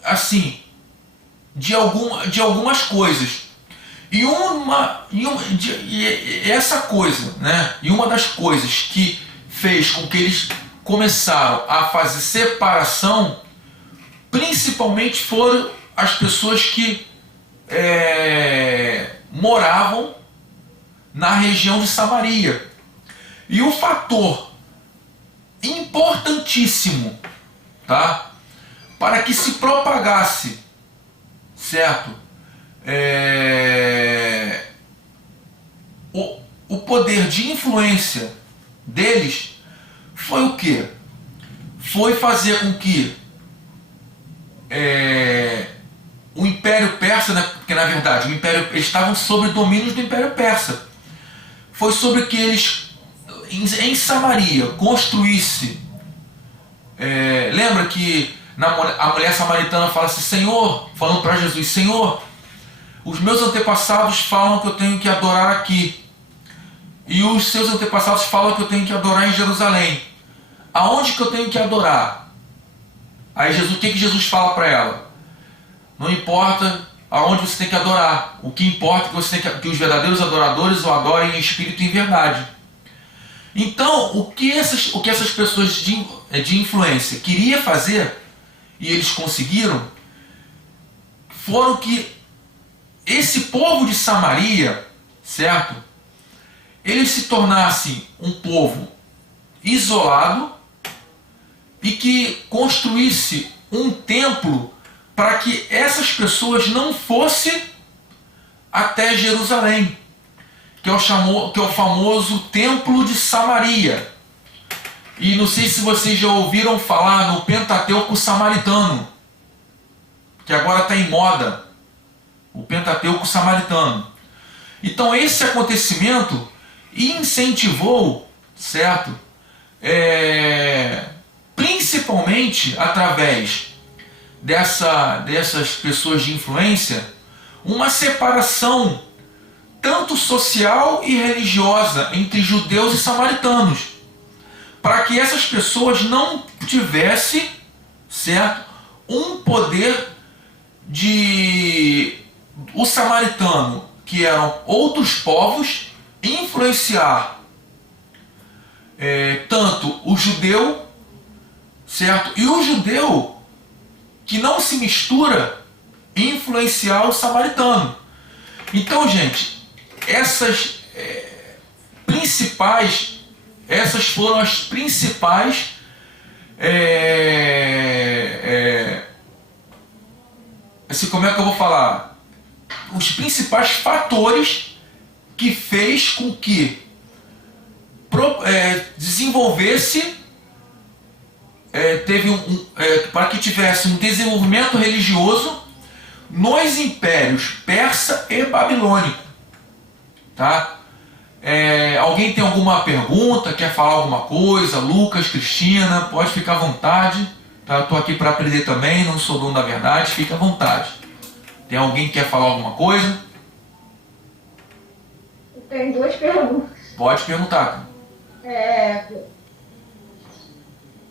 assim, de algumas coisas. E essa coisa, né? E uma das coisas que fez com que eles começaram a fazer separação, principalmente foram as pessoas que moravam na região de Samaria. E o fator importantíssimo, tá, para que se propagasse, certo, o poder de influência deles, foi o quê? Foi fazer com que o Império Persa, né, porque na verdade eles estavam sob o domínio do Império Persa, foi sobre que eles em Samaria construísse, lembra que a mulher samaritana fala assim, Senhor, falando para Jesus, Senhor, os meus antepassados falam que eu tenho que adorar aqui, e os seus antepassados falam que eu tenho que adorar em Jerusalém. Aonde que eu tenho que adorar? Aí Jesus, o que Jesus fala para ela? Não importa aonde você tem que adorar. O que importa é que, que os verdadeiros adoradores o adorem em espírito e em verdade. Então, o que essas pessoas de influência queriam fazer, e eles conseguiram, foram que esse povo de Samaria, certo? Eles se tornassem um povo isolado e que construísse um templo para que essas pessoas não fossem até Jerusalém, que é o famoso Templo de Samaria. E não sei se vocês já ouviram falar no Pentateuco Samaritano, que agora está em moda, o Pentateuco Samaritano. Então esse acontecimento incentivou, certo? Principalmente através dessas pessoas de influência, uma separação tanto social e religiosa entre judeus e samaritanos, para que essas pessoas não tivessem, certo, um poder de o samaritano, que eram outros povos, influenciar tanto o judeu, certo, e o judeu que não se mistura, influenciar o samaritano. Então, gente, essas foram as principais assim, como é que eu vou falar? Os principais fatores que fez com que desenvolvesse, para que tivesse um desenvolvimento religioso nos impérios persa e babilônico, tá? Alguém tem alguma pergunta, quer falar alguma coisa? Lucas, Cristina, pode ficar à vontade, tá? Eu estou aqui para aprender também, não sou dono da verdade, fica à vontade. Tem alguém que quer falar alguma coisa? Eu tenho duas perguntas. Pode perguntar.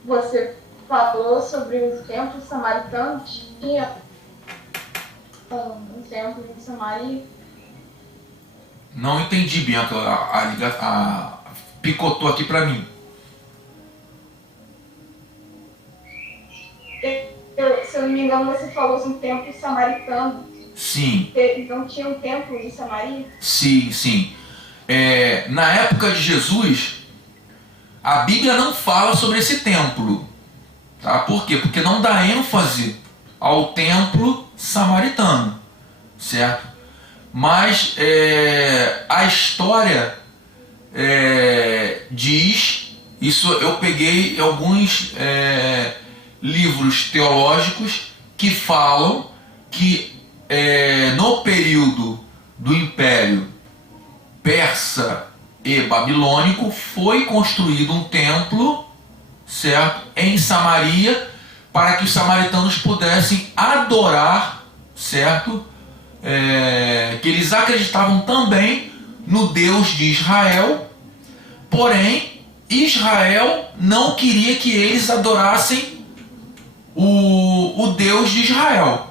Você falou sobre o templo samaritano, tinha um templo em Samaria. Não entendi, Bianca, picotou aqui para mim. Se eu não me engano, você falou sobre um templo samaritano. Sim. Então tinha um templo em Samaria? Sim, sim. Na época de Jesus, a Bíblia não fala sobre esse templo. Tá? Por quê? Porque não dá ênfase ao templo samaritano, certo? Mas a história diz, isso eu peguei em alguns livros teológicos que falam que no período do Império Persa e Babilônico foi construído um templo, certo, em Samaria, para que os samaritanos pudessem adorar, certo, que eles acreditavam também no Deus de Israel, porém Israel não queria que eles adorassem o Deus de Israel.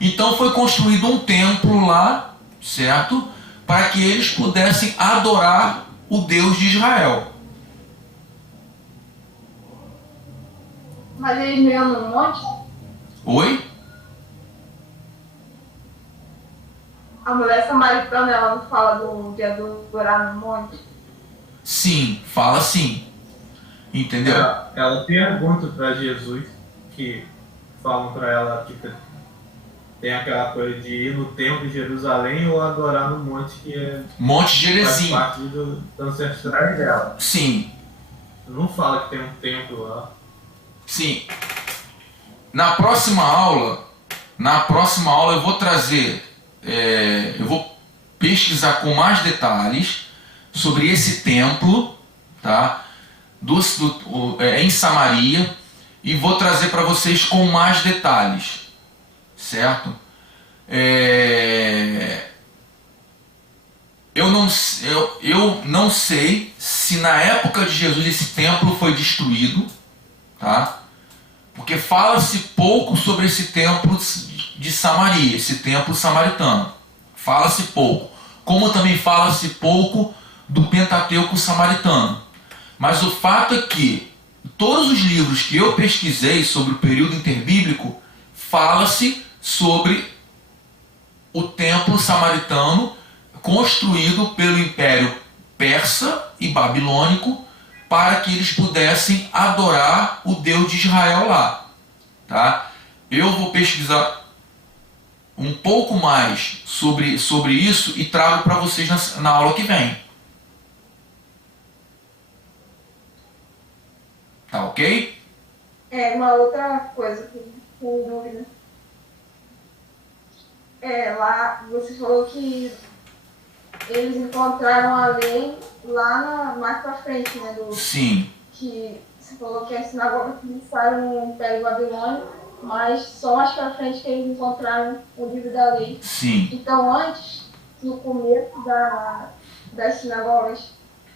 Então foi construído um templo lá, certo, para que eles pudessem adorar o Deus de Israel. Mas eles não iam no monte? Oi? A mulher samaritana, ela não fala de adorar no monte? Sim, fala sim. Entendeu? Ela pergunta para Jesus, que falam para ela que tem aquela coisa de ir no templo de Jerusalém ou adorar no monte, que Monte Gerizim. faz parte dos ancestrais dela. Sim, Não fala que tem um templo lá. sim. Na próxima aula eu vou trazer, eu vou pesquisar com mais detalhes sobre esse templo, tá? Em Samaria, e vou trazer para vocês com mais detalhes, certo? Eu não sei se na época de Jesus esse templo foi destruído, tá? Porque fala-se pouco sobre esse templo de Samaria, esse templo samaritano. Fala-se pouco. Como também fala-se pouco do Pentateuco samaritano. Mas o fato é que todos os livros que eu pesquisei sobre o período interbíblico, fala-se sobre o templo samaritano construído pelo Império Persa e Babilônico para que eles pudessem adorar o Deus de Israel lá. Tá? Eu vou pesquisar um pouco mais sobre isso e trago para vocês na aula que vem. Tá ok? Uma outra coisa com dúvida. Lá você falou que eles encontraram a lei lá mais pra frente, né? Sim. Que você falou que a sinagoga que iniciaram no Império Babilônico, mas só mais pra frente que eles encontraram o livro da lei. Sim. Então antes, no começo das sinagogas,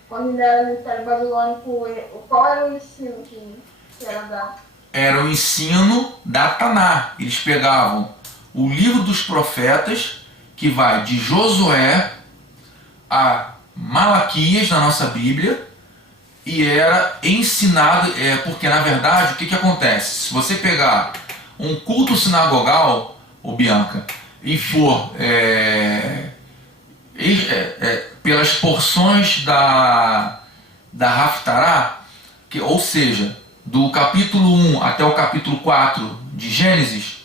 quando ainda era no Império Babilônico, qual era o ensino que era dado? Era o ensino da Taná. Eles pegavam o livro dos profetas, que vai de Josué a Malaquias na nossa Bíblia, e era ensinado, porque na verdade o que acontece? Se você pegar um culto sinagogal, Bianca, e for pelas porções da Haftará, ou seja, do capítulo 1 até o capítulo 4 de Gênesis,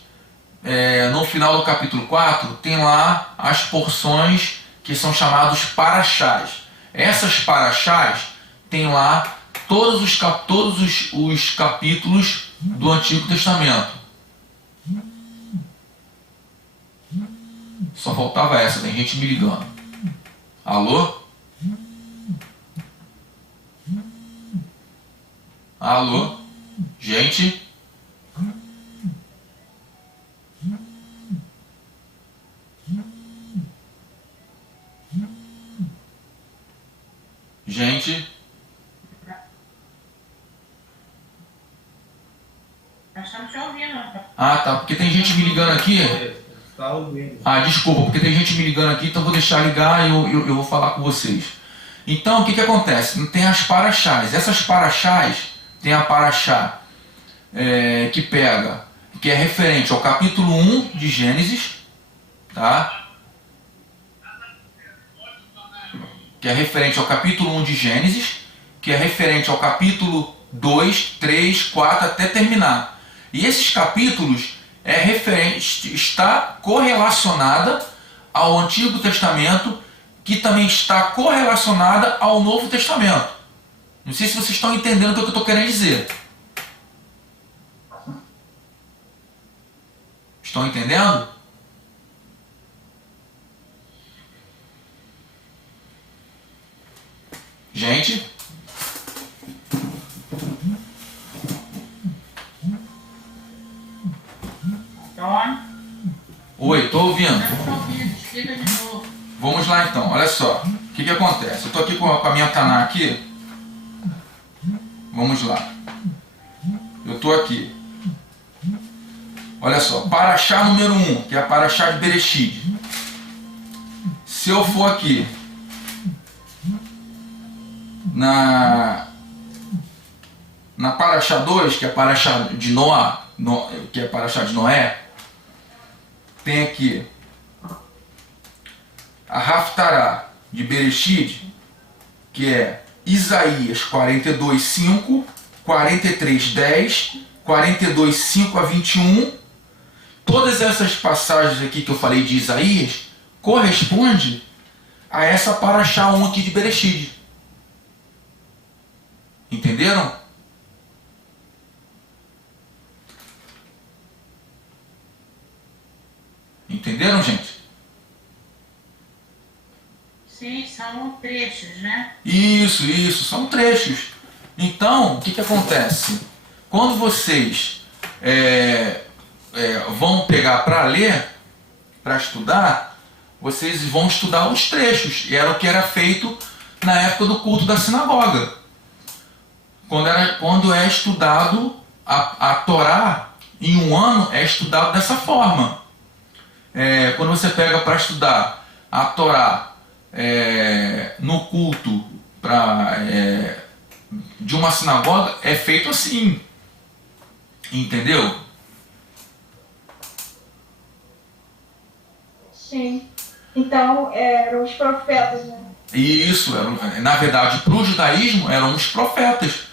no final do capítulo 4 tem lá as porções que são chamados paraxás. Essas paraxás tem lá todos os capítulos do Antigo Testamento. Só faltava essa, tem gente me ligando. Alô? Alô? Gente? Gente? Nós estamos te ouvindo. Ah, tá, porque tem gente me ligando aqui. Está ouvindo. Ah, desculpa, porque tem gente me ligando aqui, então vou deixar ligar e eu vou falar com vocês. Então, o que acontece? Tem as paraxás. Essas paraxás, tem a paraxá que é referente ao capítulo 1 de Gênesis, tá? Que é referente ao capítulo 1 de Gênesis, que é referente ao capítulo 2, 3, 4, até terminar. E esses capítulos está correlacionada ao Antigo Testamento, que também está correlacionada ao Novo Testamento. Não sei se vocês estão entendendo o que eu estou querendo dizer. Estão entendendo? Gente? Tony? Oi, estou ouvindo. Não estou ouvindo, explica de novo. Vamos lá então, olha só. O que acontece? Eu estou aqui com a minha Taná aqui. Vamos lá. Eu estou aqui. Olha só, Paraxá número 1, que é a Paraxá de Bereshit. Se eu for aqui na Paraxá 2, que é a Paraxá de Noé, tem aqui a Haftará de Bereshit, que é Isaías 42:5, 43:10, 42:5 a 21. Todas essas passagens aqui que eu falei de Isaías corresponde a essa Paraxá 1 aqui de Bereshit. Entenderam? Entenderam, gente? Sim, são trechos, né? Isso, são trechos. Então, o que acontece? Quando vocês vão pegar para ler, para estudar, vocês vão estudar os trechos. E era o que era feito na época do culto da sinagoga. Quando é estudado a Torá, em um ano é estudado dessa forma. quando você pega para estudar a Torá no culto de uma sinagoga, é feito assim, entendeu? Sim. Então, eram os profetas, né? E isso, na verdade, para o judaísmo, eram os profetas.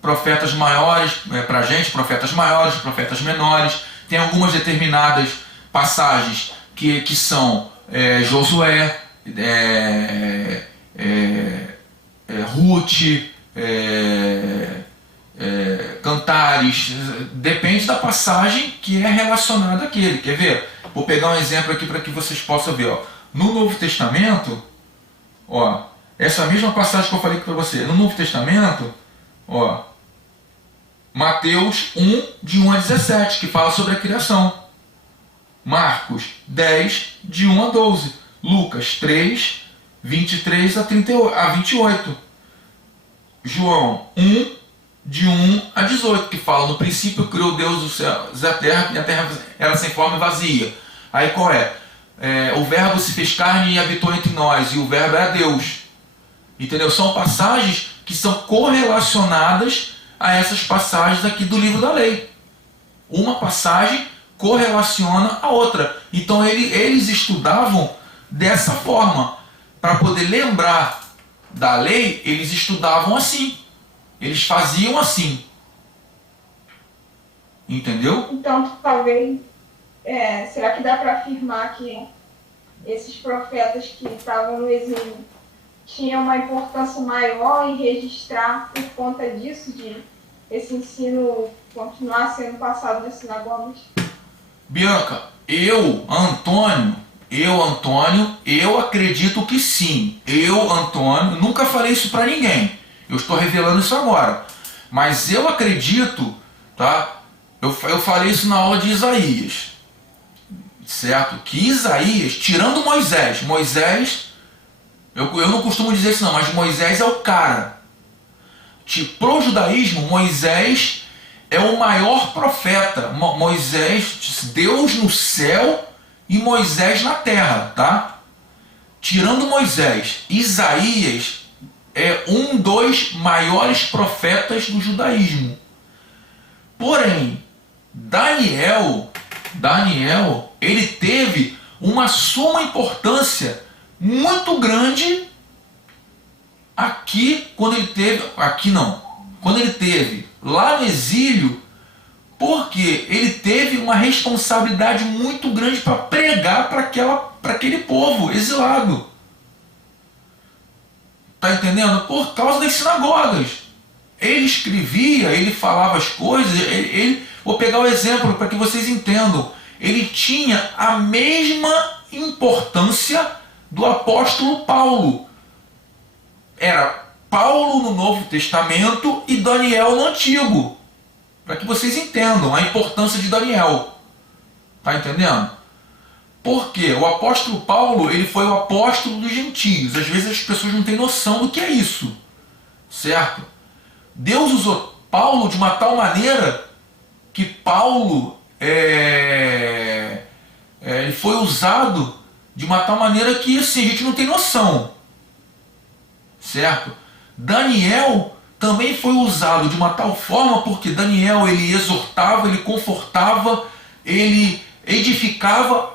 Profetas maiores para a gente, profetas maiores, profetas menores. Tem algumas determinadas passagens que são Josué, Ruth, Cantares. Depende da passagem que é relacionada àquele. Quer ver? Vou pegar um exemplo aqui para que vocês possam ver. Ó. No Novo Testamento, ó, essa mesma passagem que eu falei para você, no Novo Testamento, ó, Mateus 1, de 1 a 17, que fala sobre a criação. Marcos 10, de 1 a 12. Lucas 3, 23 a 28. João 1, de 1 a 18, que fala: no princípio criou Deus os céus e a terra era sem forma e vazia. Aí qual é? O verbo se fez carne e habitou entre nós, e o verbo era Deus. Entendeu? São passagens que são correlacionadas a essas passagens aqui do livro da lei. Uma passagem correlaciona a outra. Então eles estudavam dessa forma. Para poder lembrar da lei, eles estudavam assim. Eles faziam assim. Entendeu? Então, talvez, será que dá para afirmar que esses profetas que estavam no exílio tinham uma importância maior em registrar por conta disso, de esse ensino continuar sendo passado nas sinagogas? Bianca, eu, Antônio, eu acredito que sim. Eu, Antônio, nunca falei isso para ninguém. Eu estou revelando isso agora. Mas eu acredito, tá? Eu falei isso na aula de Isaías. Certo? Que Isaías, tirando Moisés, eu não costumo dizer isso não, mas Moisés é o cara. Pro judaísmo, Moisés é o maior profeta. Moisés, Deus no céu e Moisés na terra, tá? Tirando Moisés, Isaías é um dos maiores profetas do judaísmo. Porém, Daniel, ele teve uma suma importância muito grande quando ele teve lá no exílio, porque ele teve uma responsabilidade muito grande para pregar para aquele povo exilado. Tá entendendo? Por causa das sinagogas. Ele escrevia, ele falava as coisas, vou pegar o exemplo para que vocês entendam. Ele tinha a mesma importância do apóstolo Paulo. Era Paulo no Novo Testamento e Daniel no Antigo. Para que vocês entendam a importância de Daniel. Tá entendendo? Porque o apóstolo Paulo, ele foi o apóstolo dos gentios. Às vezes as pessoas não têm noção do que é isso. Certo? Deus usou Paulo de uma tal maneira que Paulo ele foi usado de uma tal maneira que assim, a gente não tem noção. Certo? Daniel também foi usado de uma tal forma porque Daniel, ele exortava, ele confortava, ele edificava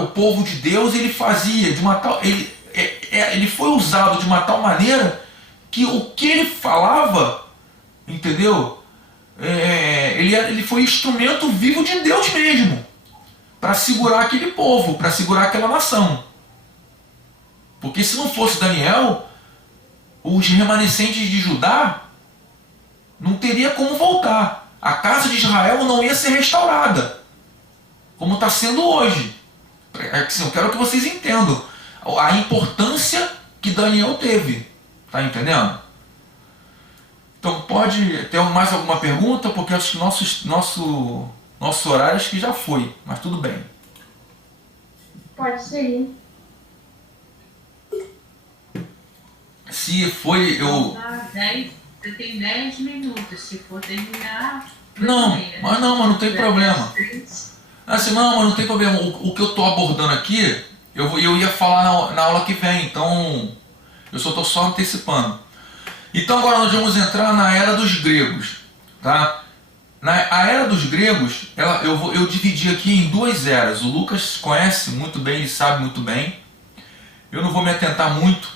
o povo de Deus. Ele fazia de uma tal... Ele foi usado de uma tal maneira que o que ele falava, entendeu? Ele foi instrumento vivo de Deus mesmo, para segurar aquele povo, para segurar aquela nação. Porque se não fosse Daniel, os remanescentes de Judá não teria como voltar. A casa de Israel não ia ser restaurada, como está sendo hoje. Eu quero que vocês entendam a importância que Daniel teve. Tá entendendo? Então pode ter mais alguma pergunta, porque acho que nosso horário acho que já foi, mas tudo bem. Pode ser. Se foi, Você tem 10 minutos, se for terminar... Não, mas não tem problema. Assim, não, mas não tem problema. O que eu estou abordando aqui, eu ia falar na aula que vem, então eu só estou só antecipando. Então agora nós vamos entrar na era dos gregos, tá? A era dos gregos, eu dividi aqui em duas eras. O Lucas conhece muito bem, ele sabe muito bem. Eu não vou me atentar muito,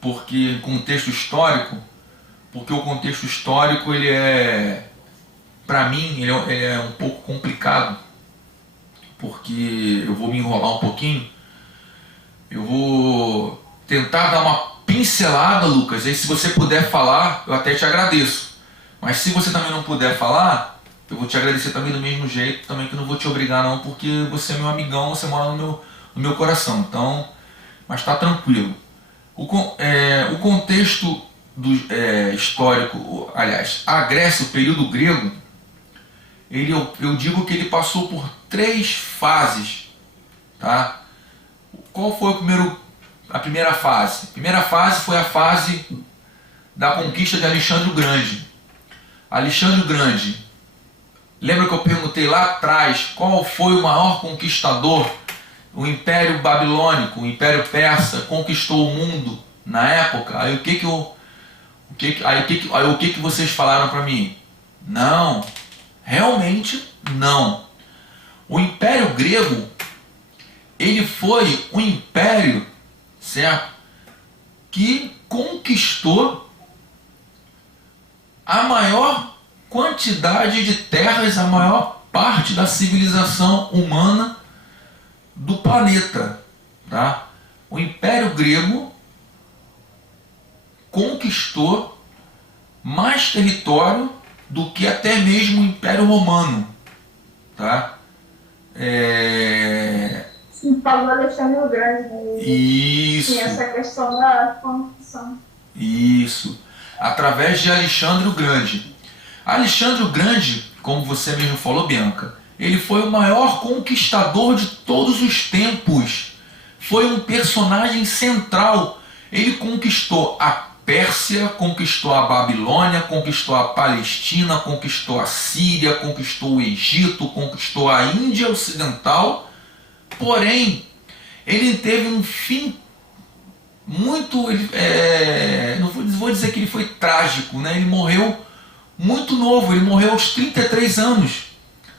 porque contexto histórico, porque o contexto histórico ele é, para mim, ele é um pouco complicado, porque eu vou me enrolar um pouquinho. Eu vou tentar dar uma pincelada, Lucas, e se você puder falar, eu até te agradeço. Mas se você também não puder falar, eu vou te agradecer também do mesmo jeito, também que eu não vou te obrigar não, porque você é meu amigão, você mora no meu coração. Então, mas tá tranquilo. O contexto histórico, aliás, a Grécia, o período grego, eu digo que ele passou por 3 fases, tá? Qual foi a primeira fase? A primeira fase foi a fase da conquista de Alexandre o Grande. Alexandre o Grande, lembra que eu perguntei lá atrás qual foi o maior conquistador? O Império Babilônico, o Império Persa conquistou o mundo na época. Aí o que vocês falaram para mim? Não, realmente não. O Império Grego, ele foi um império, certo, que conquistou a maior quantidade de terras, a maior parte da civilização humana do planeta, tá? O Império Grego conquistou mais território do que até mesmo o Império Romano, tá? Sim, Paulo Alexandre o Grande, né? Isso. Tinha essa questão da construção. Isso. Através de Alexandre o Grande. Alexandre o Grande, como você mesmo falou, Bianca, ele foi o maior conquistador de todos os tempos. Foi um personagem central. Ele conquistou a Pérsia, conquistou a Babilônia, conquistou a Palestina, conquistou a Síria, conquistou o Egito, conquistou a Índia Ocidental. Porém, ele teve um fim muito... não vou dizer que ele foi trágico, né? Ele morreu muito novo, ele morreu aos 33 anos.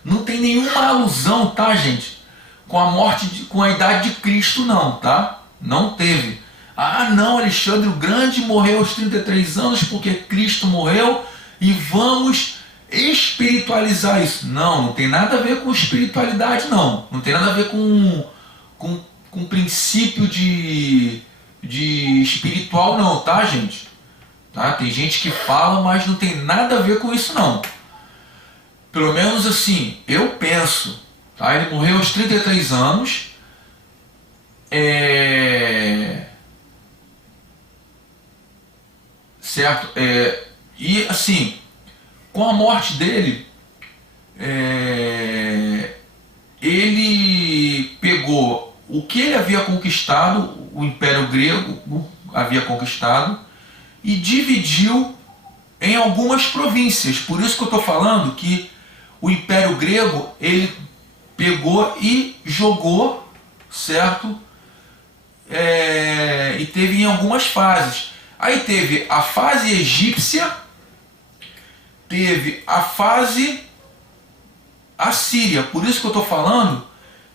Não tem nenhuma alusão, tá, gente? Com a morte, com a idade de Cristo, não, tá? Não teve. Ah, não, Alexandre o Grande morreu aos 33 anos porque Cristo morreu e vamos espiritualizar isso. Não, não tem nada a ver com espiritualidade, não. Não tem nada a ver com princípio de espiritual, não, tá, gente? Tá? Tem gente que fala, mas não tem nada a ver com isso, não. Pelo menos assim, eu penso. Tá? Ele morreu aos 33 anos. Certo? E assim, com a morte dele, ele pegou o que ele havia conquistado, o Império Grego havia conquistado, e dividiu em algumas províncias. Por isso que eu estou falando que o Império Grego, ele pegou e jogou, certo? E teve em algumas fases. Aí teve a fase egípcia, teve a fase assíria. Por isso que eu estou falando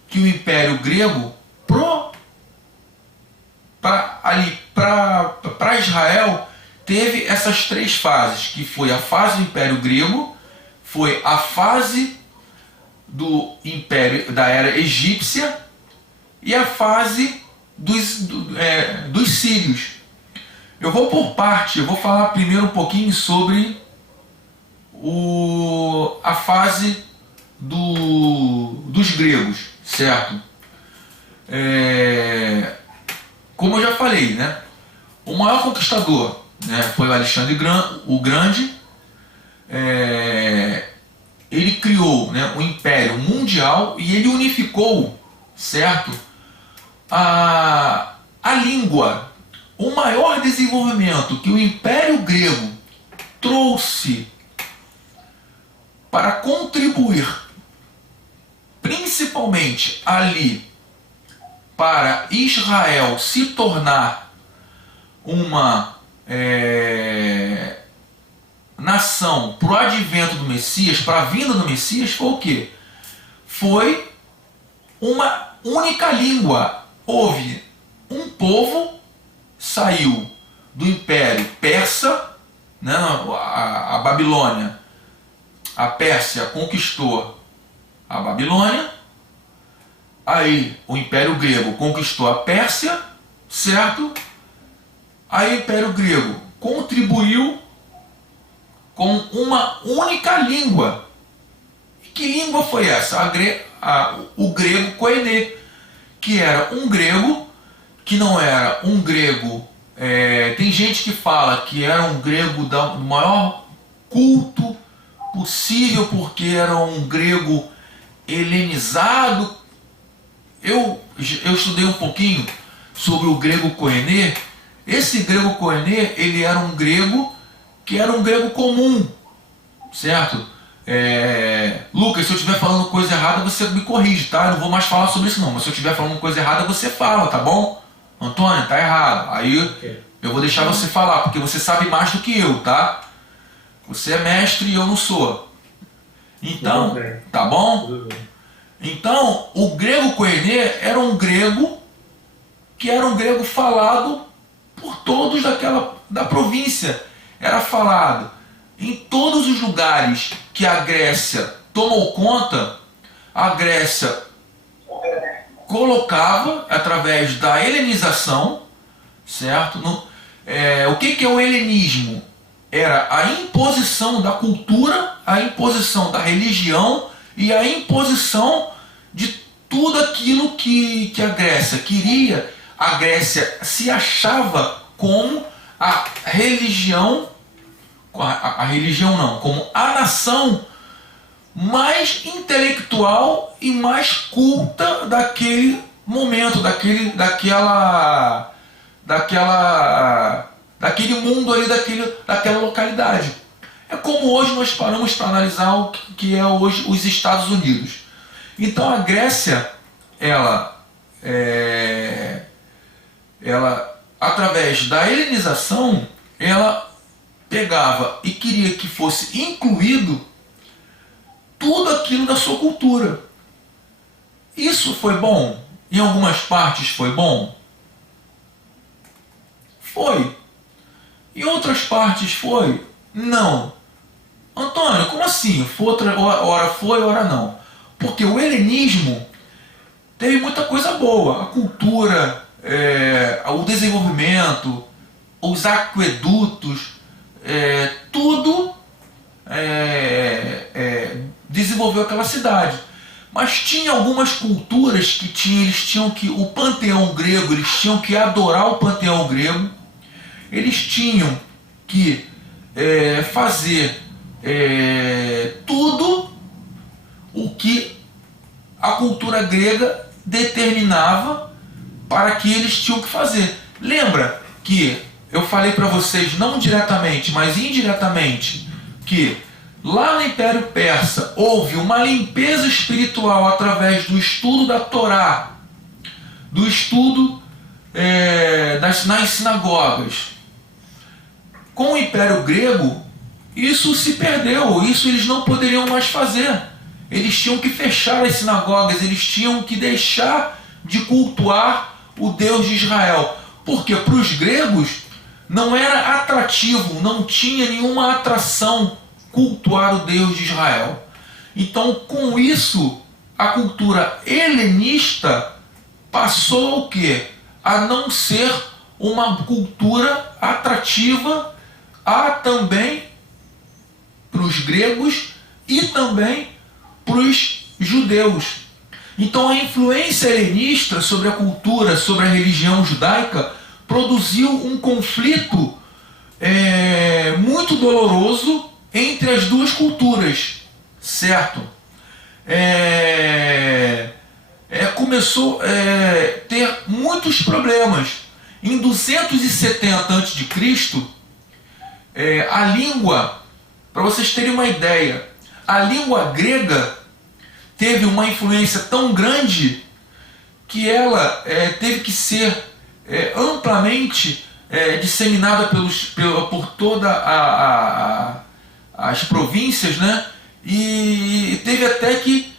que o Império Grego para Israel teve essas 3 fases, que foi a fase do Império Grego, foi a fase do Império da era egípcia e a fase dos sírios. Eu vou por parte, eu vou falar primeiro um pouquinho sobre a fase dos gregos, certo? Como eu já falei, né? O maior conquistador, né, foi o Alexandre o Grande. Ele criou, né, um império mundial e ele unificou, certo? A língua. O maior desenvolvimento que o Império Grego trouxe para contribuir principalmente ali para Israel se tornar uma nação para o advento do Messias, para a vinda do Messias, foi o quê? Foi uma única língua. Houve um povo, saiu do Império Persa, né, a Babilônia, a Pérsia conquistou a Babilônia, aí o Império Grego conquistou a Pérsia, certo? Aí o Império Grego contribuiu com uma única língua. E que língua foi essa? O grego koiné, que era um grego que não era um grego. Tem gente que fala que era um grego do maior culto possível, porque era um grego helenizado. Eu estudei um pouquinho sobre o grego koiné. Esse grego koiné, ele era um grego que era um grego comum, certo? Lucas, se eu estiver falando coisa errada, você me corrige, tá? Eu não vou mais falar sobre isso não, mas se eu estiver falando coisa errada, você fala, tá bom? Antônio, tá errado. Aí eu vou deixar você falar, porque você sabe mais do que eu, tá? Você é mestre e eu não sou. Então, tá bom? Então, o grego koiné era um grego que era um grego falado por todos da província. Era falado em todos os lugares que a Grécia tomou conta. A Grécia colocava através da helenização, certo? O que é o helenismo? Era a imposição da cultura, a imposição da religião e a imposição de tudo aquilo que a Grécia queria. A Grécia se achava como a religião, a religião não, como a nação mais intelectual e mais culta daquele momento, daquele mundo ali, daquela localidade. É como hoje nós paramos para analisar o que é hoje os Estados Unidos. Então a Grécia, ela através da helenização, ela pegava e queria que fosse incluído tudo aquilo da sua cultura. Isso foi bom? Em algumas partes foi bom? Foi. Em outras partes foi? Não. Antônio, como assim? Hora foi, hora não. Porque o helenismo teve muita coisa boa. A cultura, o desenvolvimento, os aquedutos, tudo desenvolveu aquela cidade. Mas tinha algumas culturas que eles tinham que, o panteão grego, eles tinham que adorar o panteão grego, eles tinham que fazer tudo o que a cultura grega determinava para que eles tinham que fazer. Lembra que eu falei para vocês, não diretamente, mas indiretamente, que lá no Império Persa houve uma limpeza espiritual através do estudo da Torá, do estudo nas sinagogas. Com o Império Grego, isso se perdeu, isso eles não poderiam mais fazer. Eles tinham que fechar as sinagogas, eles tinham que deixar de cultuar o Deus de Israel. Porque para os gregos não era atrativo, não tinha nenhuma atração cultuar o Deus de Israel. Então, com isso, a cultura helenista passou o quê? A não ser uma cultura atrativa também para os gregos e também para os judeus. Então a influência helenista sobre a cultura, sobre a religião judaica, produziu um conflito muito doloroso entre as duas culturas, certo? Começou a ter muitos problemas. Em 270 a.C., a língua, para vocês terem uma ideia, a língua grega teve uma influência tão grande que ela teve que ser amplamente disseminada por toda as províncias, né? E teve até que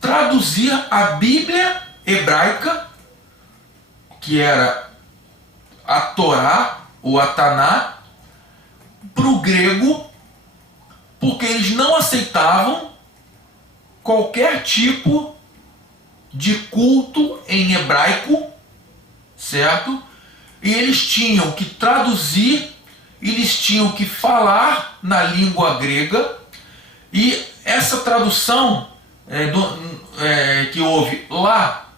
traduzir a Bíblia hebraica, que era a Torá ou a Taná, para o grego, porque eles não aceitavam qualquer tipo de culto em hebraico, certo? E eles tinham que traduzir, eles tinham que falar na língua grega, e essa tradução que houve lá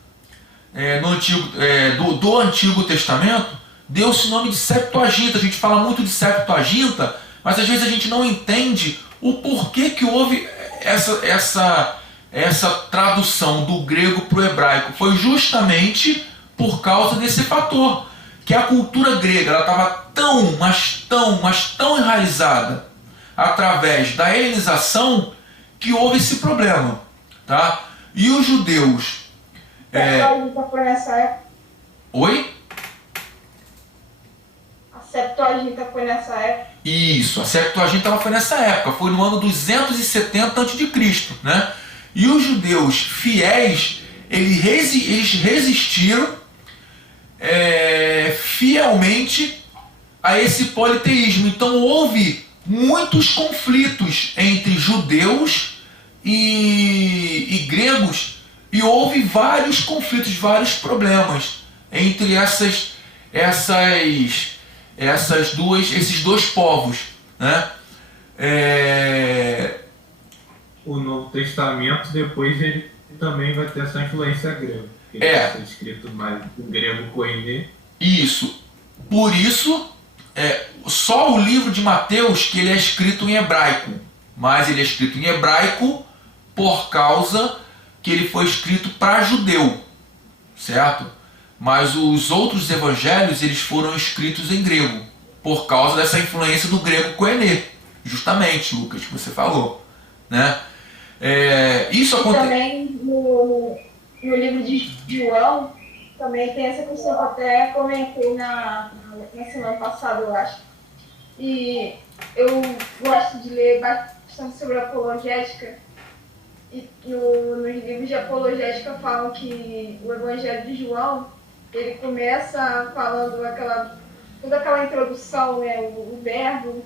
do Antigo Testamento deu-se o nome de Septuaginta. A gente fala muito de Septuaginta, mas às vezes a gente não entende o porquê que houve essa tradução do grego para o hebraico. Foi justamente por causa desse fator, que a cultura grega estava mas tão enraizada através da helenização, que houve esse problema, tá? E os judeus... Septuaginta foi nessa época? Oi? A Septuaginta foi nessa época? Isso, a Septuaginta ela foi nessa época, foi no ano 270 a.C., né? E os judeus fiéis, eles resistiram fielmente a esse politeísmo. Então houve muitos conflitos entre judeus e gregos, e houve vários conflitos, vários problemas entre esses dois povos, né? O Novo Testamento, depois, ele também vai ter essa influência grega. Ele vai ser escrito mais em grego koiné. Isso. Por isso, só o livro de Mateus que ele é escrito em hebraico. Mas ele é escrito em hebraico por causa que ele foi escrito para judeu, certo? Mas os outros evangelhos, eles foram escritos em grego, por causa dessa influência do grego koiné. Justamente, Lucas, que você falou, né? Isso acontece... Também no livro de João, também tem essa questão que eu até comentei na semana passada, eu acho. E eu gosto de ler bastante sobre apologética. E nos livros de apologética falam que o Evangelho de João, ele começa falando toda aquela introdução, né, o verbo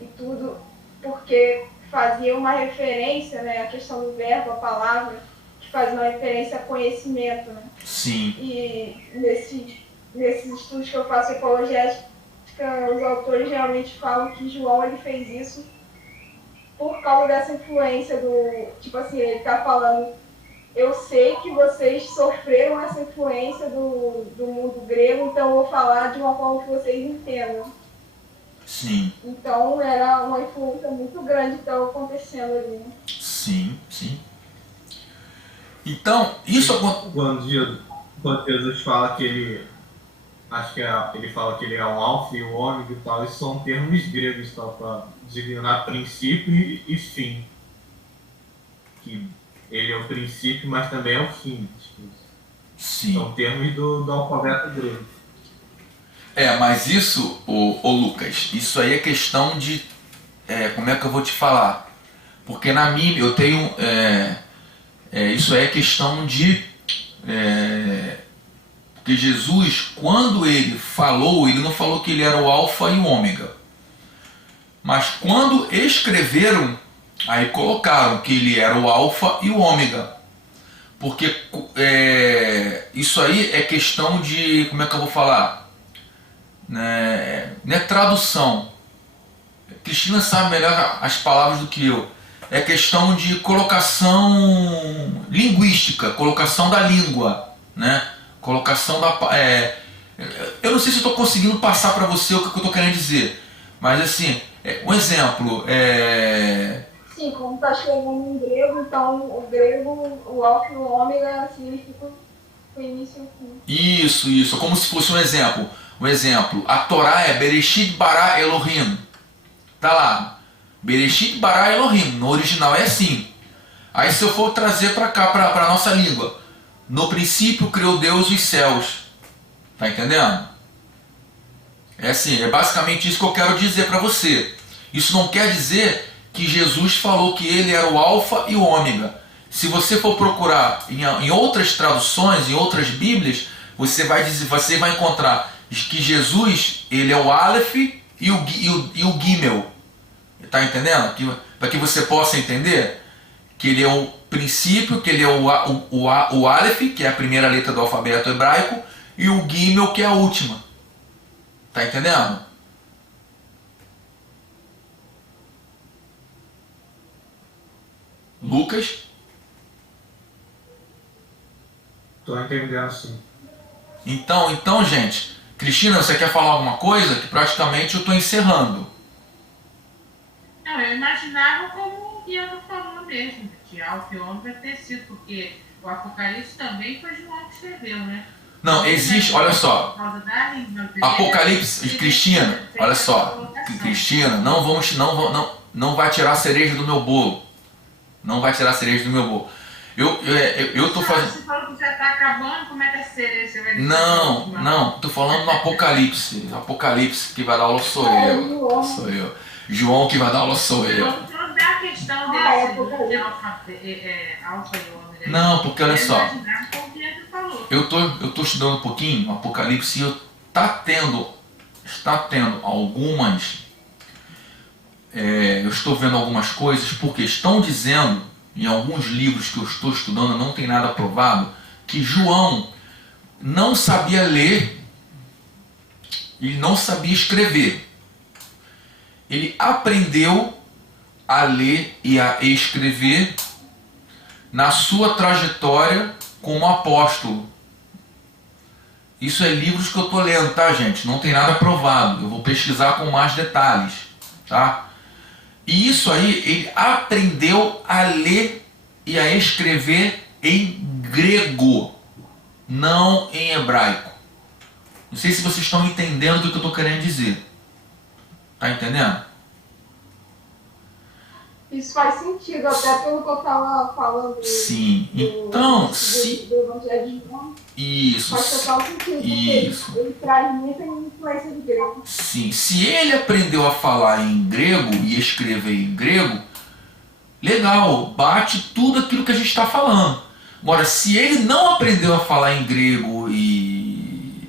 e tudo, porque fazia uma referência, né, a questão do verbo, a palavra, que faz uma referência a conhecimento, né? Sim. E nesses estudos que eu faço em apologética, os autores geralmente falam que João ele fez isso por causa dessa influência tipo assim, ele está falando, eu sei que vocês sofreram essa influência do mundo grego, então eu vou falar de uma forma que vocês entendam. Sim. Então era uma influência muito grande que estava acontecendo ali, né? Sim. Então, isso acontece... Quando Jesus fala que ele... Acho que ele fala que ele é o alfa e o ômega e tal, isso são termos gregos para designar princípio e fim. Que ele é o princípio, mas também é o fim. Sim. São termos do alfabeto grego. Mas isso, ô Lucas, isso aí é questão de... como é que eu vou te falar? Porque na Bíblia eu tenho... isso aí é questão de... porque Jesus, quando ele falou, ele não falou que ele era o alfa e o ômega. Mas quando escreveram, aí colocaram que ele era o alfa e o ômega. Porque isso aí é questão de... Como é que eu vou falar? Não é tradução. Cristina sabe melhor as palavras do que eu. É questão de colocação linguística, colocação da língua, né? Colocação da... eu não sei se eu estou conseguindo passar para você o que eu estou querendo dizer, mas assim, um exemplo... Sim, como está escrevendo em grego, então o grego, o alfa e o ômega significa o início e o fim. Isso, como se fosse um exemplo. Um exemplo, a Torá é Bereshit bara Elohim. Tá lá, Bereshit bara Elohim, no original é assim. Aí se eu for trazer para cá, para a nossa língua, no princípio criou Deus os céus. Tá entendendo? É assim, é basicamente isso que eu quero dizer para você. Isso não quer dizer que Jesus falou que ele era o alfa e o ômega. Se você for procurar em outras traduções, em outras bíblias, você vai encontrar que Jesus, ele é o Aleph e o Gimel. Tá entendendo? Para que você possa entender que ele é o princípio, que ele é o Aleph, que é a primeira letra do alfabeto hebraico, e o Gimel, que é a última. Tá entendendo? Lucas? Tô entendendo sim. Então, gente, Cristina, você quer falar alguma coisa? Que praticamente eu estou encerrando. Não, eu imaginava como o Guilherme falou mesmo, que alfa e ômega ter sido, porque o Apocalipse também foi João que escreveu, né? Não, existe, olha só. Por causa da língua grega, Apocalipse, ele Cristina, fez olha essa só. colocação. Cristina, não vai tirar a cereja do meu bolo. Não vai tirar a cereja do meu bolo. Eu tô fazendo. Você falou que já está acabando, como é que é ser esse? Não, tô falando no Apocalipse. Apocalipse que vai dar aula sou eu. Sou eu. João que vai dar aula sou eu. Vamos dar a questão desse de alfa e ômega. Não, porque olha só. Imaginar como o Guilherme falou. Eu tô estudando um pouquinho o Apocalipse e está tendo algumas. Eu estou vendo algumas coisas porque estão dizendo, em alguns livros que eu estou estudando, não tem nada provado, que João não sabia ler e não sabia escrever. Ele aprendeu a ler e a escrever na sua trajetória como apóstolo. Isso é livros que eu estou lendo, tá, gente? Não tem nada provado. Eu vou pesquisar com mais detalhes, tá? E isso aí, ele aprendeu a ler e a escrever em grego, não em hebraico. Não sei se vocês estão entendendo o que eu estou querendo dizer. Tá entendendo? Isso faz sentido, até pelo que eu estava falando. Sim. Então, do Evangelho de João. Isso. Faz total sentido, Isso. porque ele traz muita influência de grego. Sim. Se ele aprendeu a falar em grego e escrever em grego, legal, bate tudo aquilo que a gente está falando. Agora, se ele não aprendeu a falar em grego e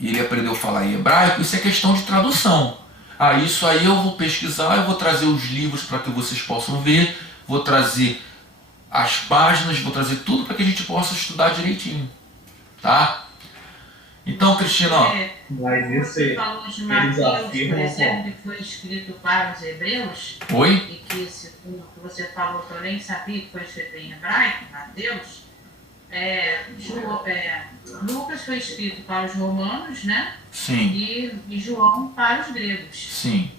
ele aprendeu a falar em hebraico, isso é questão de tradução. Isso aí eu vou pesquisar, eu vou trazer os livros para que vocês possam ver, vou trazer as páginas, vou trazer tudo para que a gente possa estudar direitinho, tá? Então, Cristina, ó, Mas Você esse, falou de eles Mateus, por afirmam exemplo, que foi escrito para os hebreus, oi? e que esse que você falou que eu nem sabia que foi escrito em hebraico, Mateus, Lucas foi escrito para os romanos, né? Sim, E João para os gregos. sim.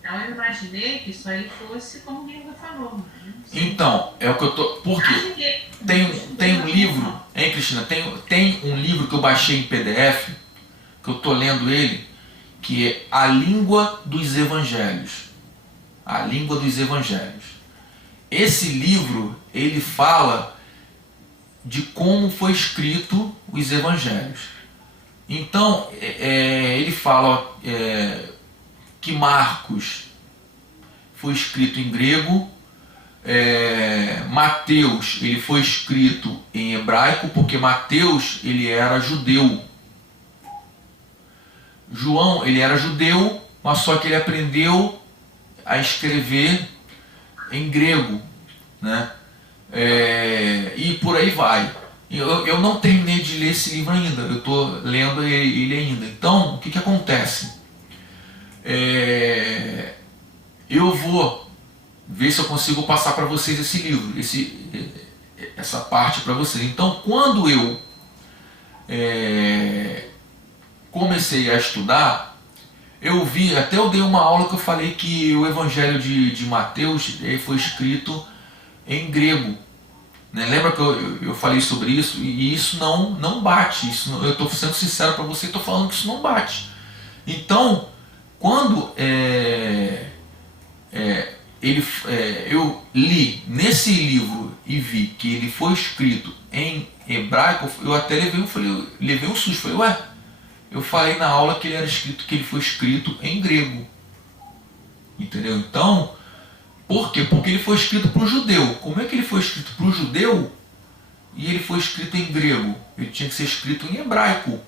Então eu imaginei que isso aí fosse como o Guilherme falou. Né? Então, é o que eu tô... Por quê? Tem um livro, hein, Cristina? Tem um livro que eu baixei em PDF, que eu tô lendo ele, que é A Língua dos Evangelhos. A Língua dos Evangelhos. Esse livro, ele fala de como foi escrito os Evangelhos. Então, ele fala que Marcos foi escrito em grego, Mateus ele foi escrito em hebraico, porque Mateus ele era judeu. João ele era judeu, mas só que ele aprendeu a escrever em grego, né? E por aí vai. Eu não terminei de ler esse livro ainda, eu estou lendo ele ainda. Então, o que acontece? Eu vou ver se eu consigo passar para vocês esse livro, essa parte para vocês. Então, quando eu comecei a estudar, eu vi, até eu dei uma aula que eu falei que o Evangelho de Mateus foi escrito em grego. Né? Lembra que eu falei sobre isso? E isso não bate. Eu estou sendo sincero para você, estou falando que isso não bate. Então, quando eu li nesse livro e vi que ele foi escrito em hebraico, eu até levei um susto, falei, ué, eu falei na aula que ele foi escrito em grego, entendeu? Então, por quê? Porque ele foi escrito para o judeu. Como é que ele foi escrito para o judeu e ele foi escrito em grego? Ele tinha que ser escrito em hebraico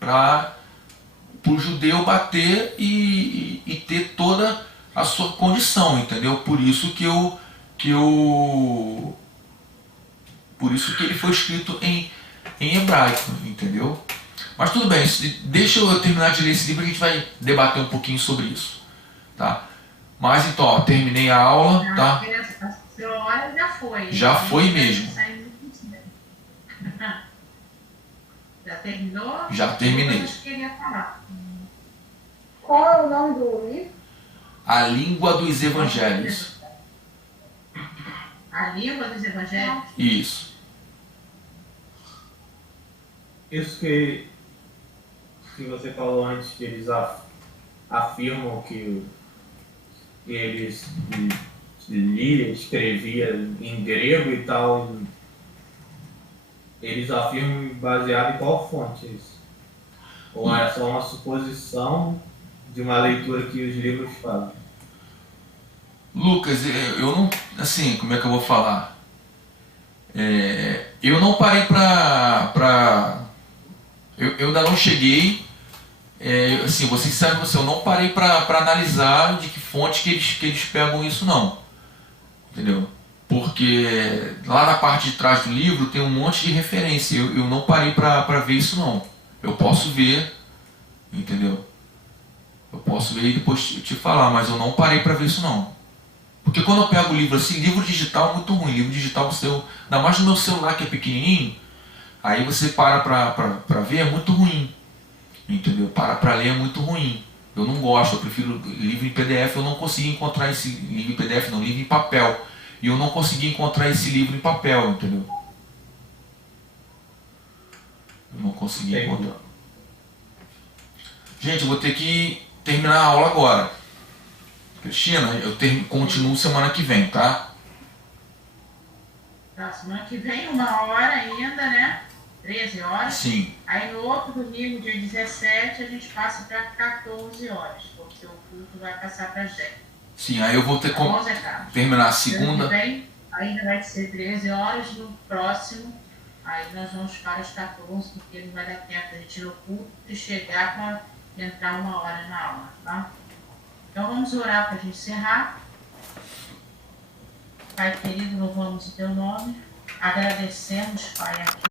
para o judeu bater e ter toda a sua condição, entendeu? Por isso que ele foi escrito em hebraico, entendeu? Mas tudo bem, deixa eu terminar de ler esse livro e a gente vai debater um pouquinho sobre isso, tá? Mas então, ó, terminei a aula, tá? A sua hora já foi. Já foi mesmo. Já terminou? Já terminei. Eu queria falar. Qual é o nome do livro? A Língua dos Evangelhos. A Língua dos Evangelhos? Isso. Isso que você falou antes, que eles afirmam que eles lia, escrevia em grego e tal, eles afirmam baseado em qual fonte isso? Ou é só uma suposição de uma leitura que os livros fazem? Lucas, eu não... Assim, como é que eu vou falar? Eu não parei eu ainda não cheguei... assim, vocês sabem, eu não parei para analisar de que fonte que eles pegam isso, não. Entendeu? Porque lá na parte de trás do livro tem um monte de referência. Eu não parei para ver isso, não. Eu posso ver, entendeu? Eu posso ver e depois te falar, mas eu não parei para ver isso, não. Porque quando eu pego o livro assim, livro digital é muito ruim. Livro digital, ainda mais no meu celular que é pequenininho, aí você para ver, é muito ruim. Entendeu? Para ler é muito ruim. Eu não gosto, eu prefiro livro em PDF. Eu não consegui encontrar esse livro em PDF, não, livro em papel. E eu não consegui encontrar esse livro em papel, entendeu? Eu não consegui encontrar. Gente, eu vou ter que terminar a aula agora. Cristina, eu continuo semana que vem, tá? Tá, semana que vem, 1 hora ainda, né? 13 horas. Sim. Aí no outro domingo, dia 17, a gente passa para 14 horas, porque o culto vai passar para as 10. Sim, aí eu vou ter Tá bom, como Zé Carlos? terminar a segunda. Vem, ainda vai ser 13 horas, no próximo, aí nós vamos para as 14, porque não vai dar tempo da gente ir no culto e chegar para entrar 1 hora na aula, tá? Então vamos orar para a gente encerrar. Pai querido, louvamos o teu nome, agradecemos, Pai, aqui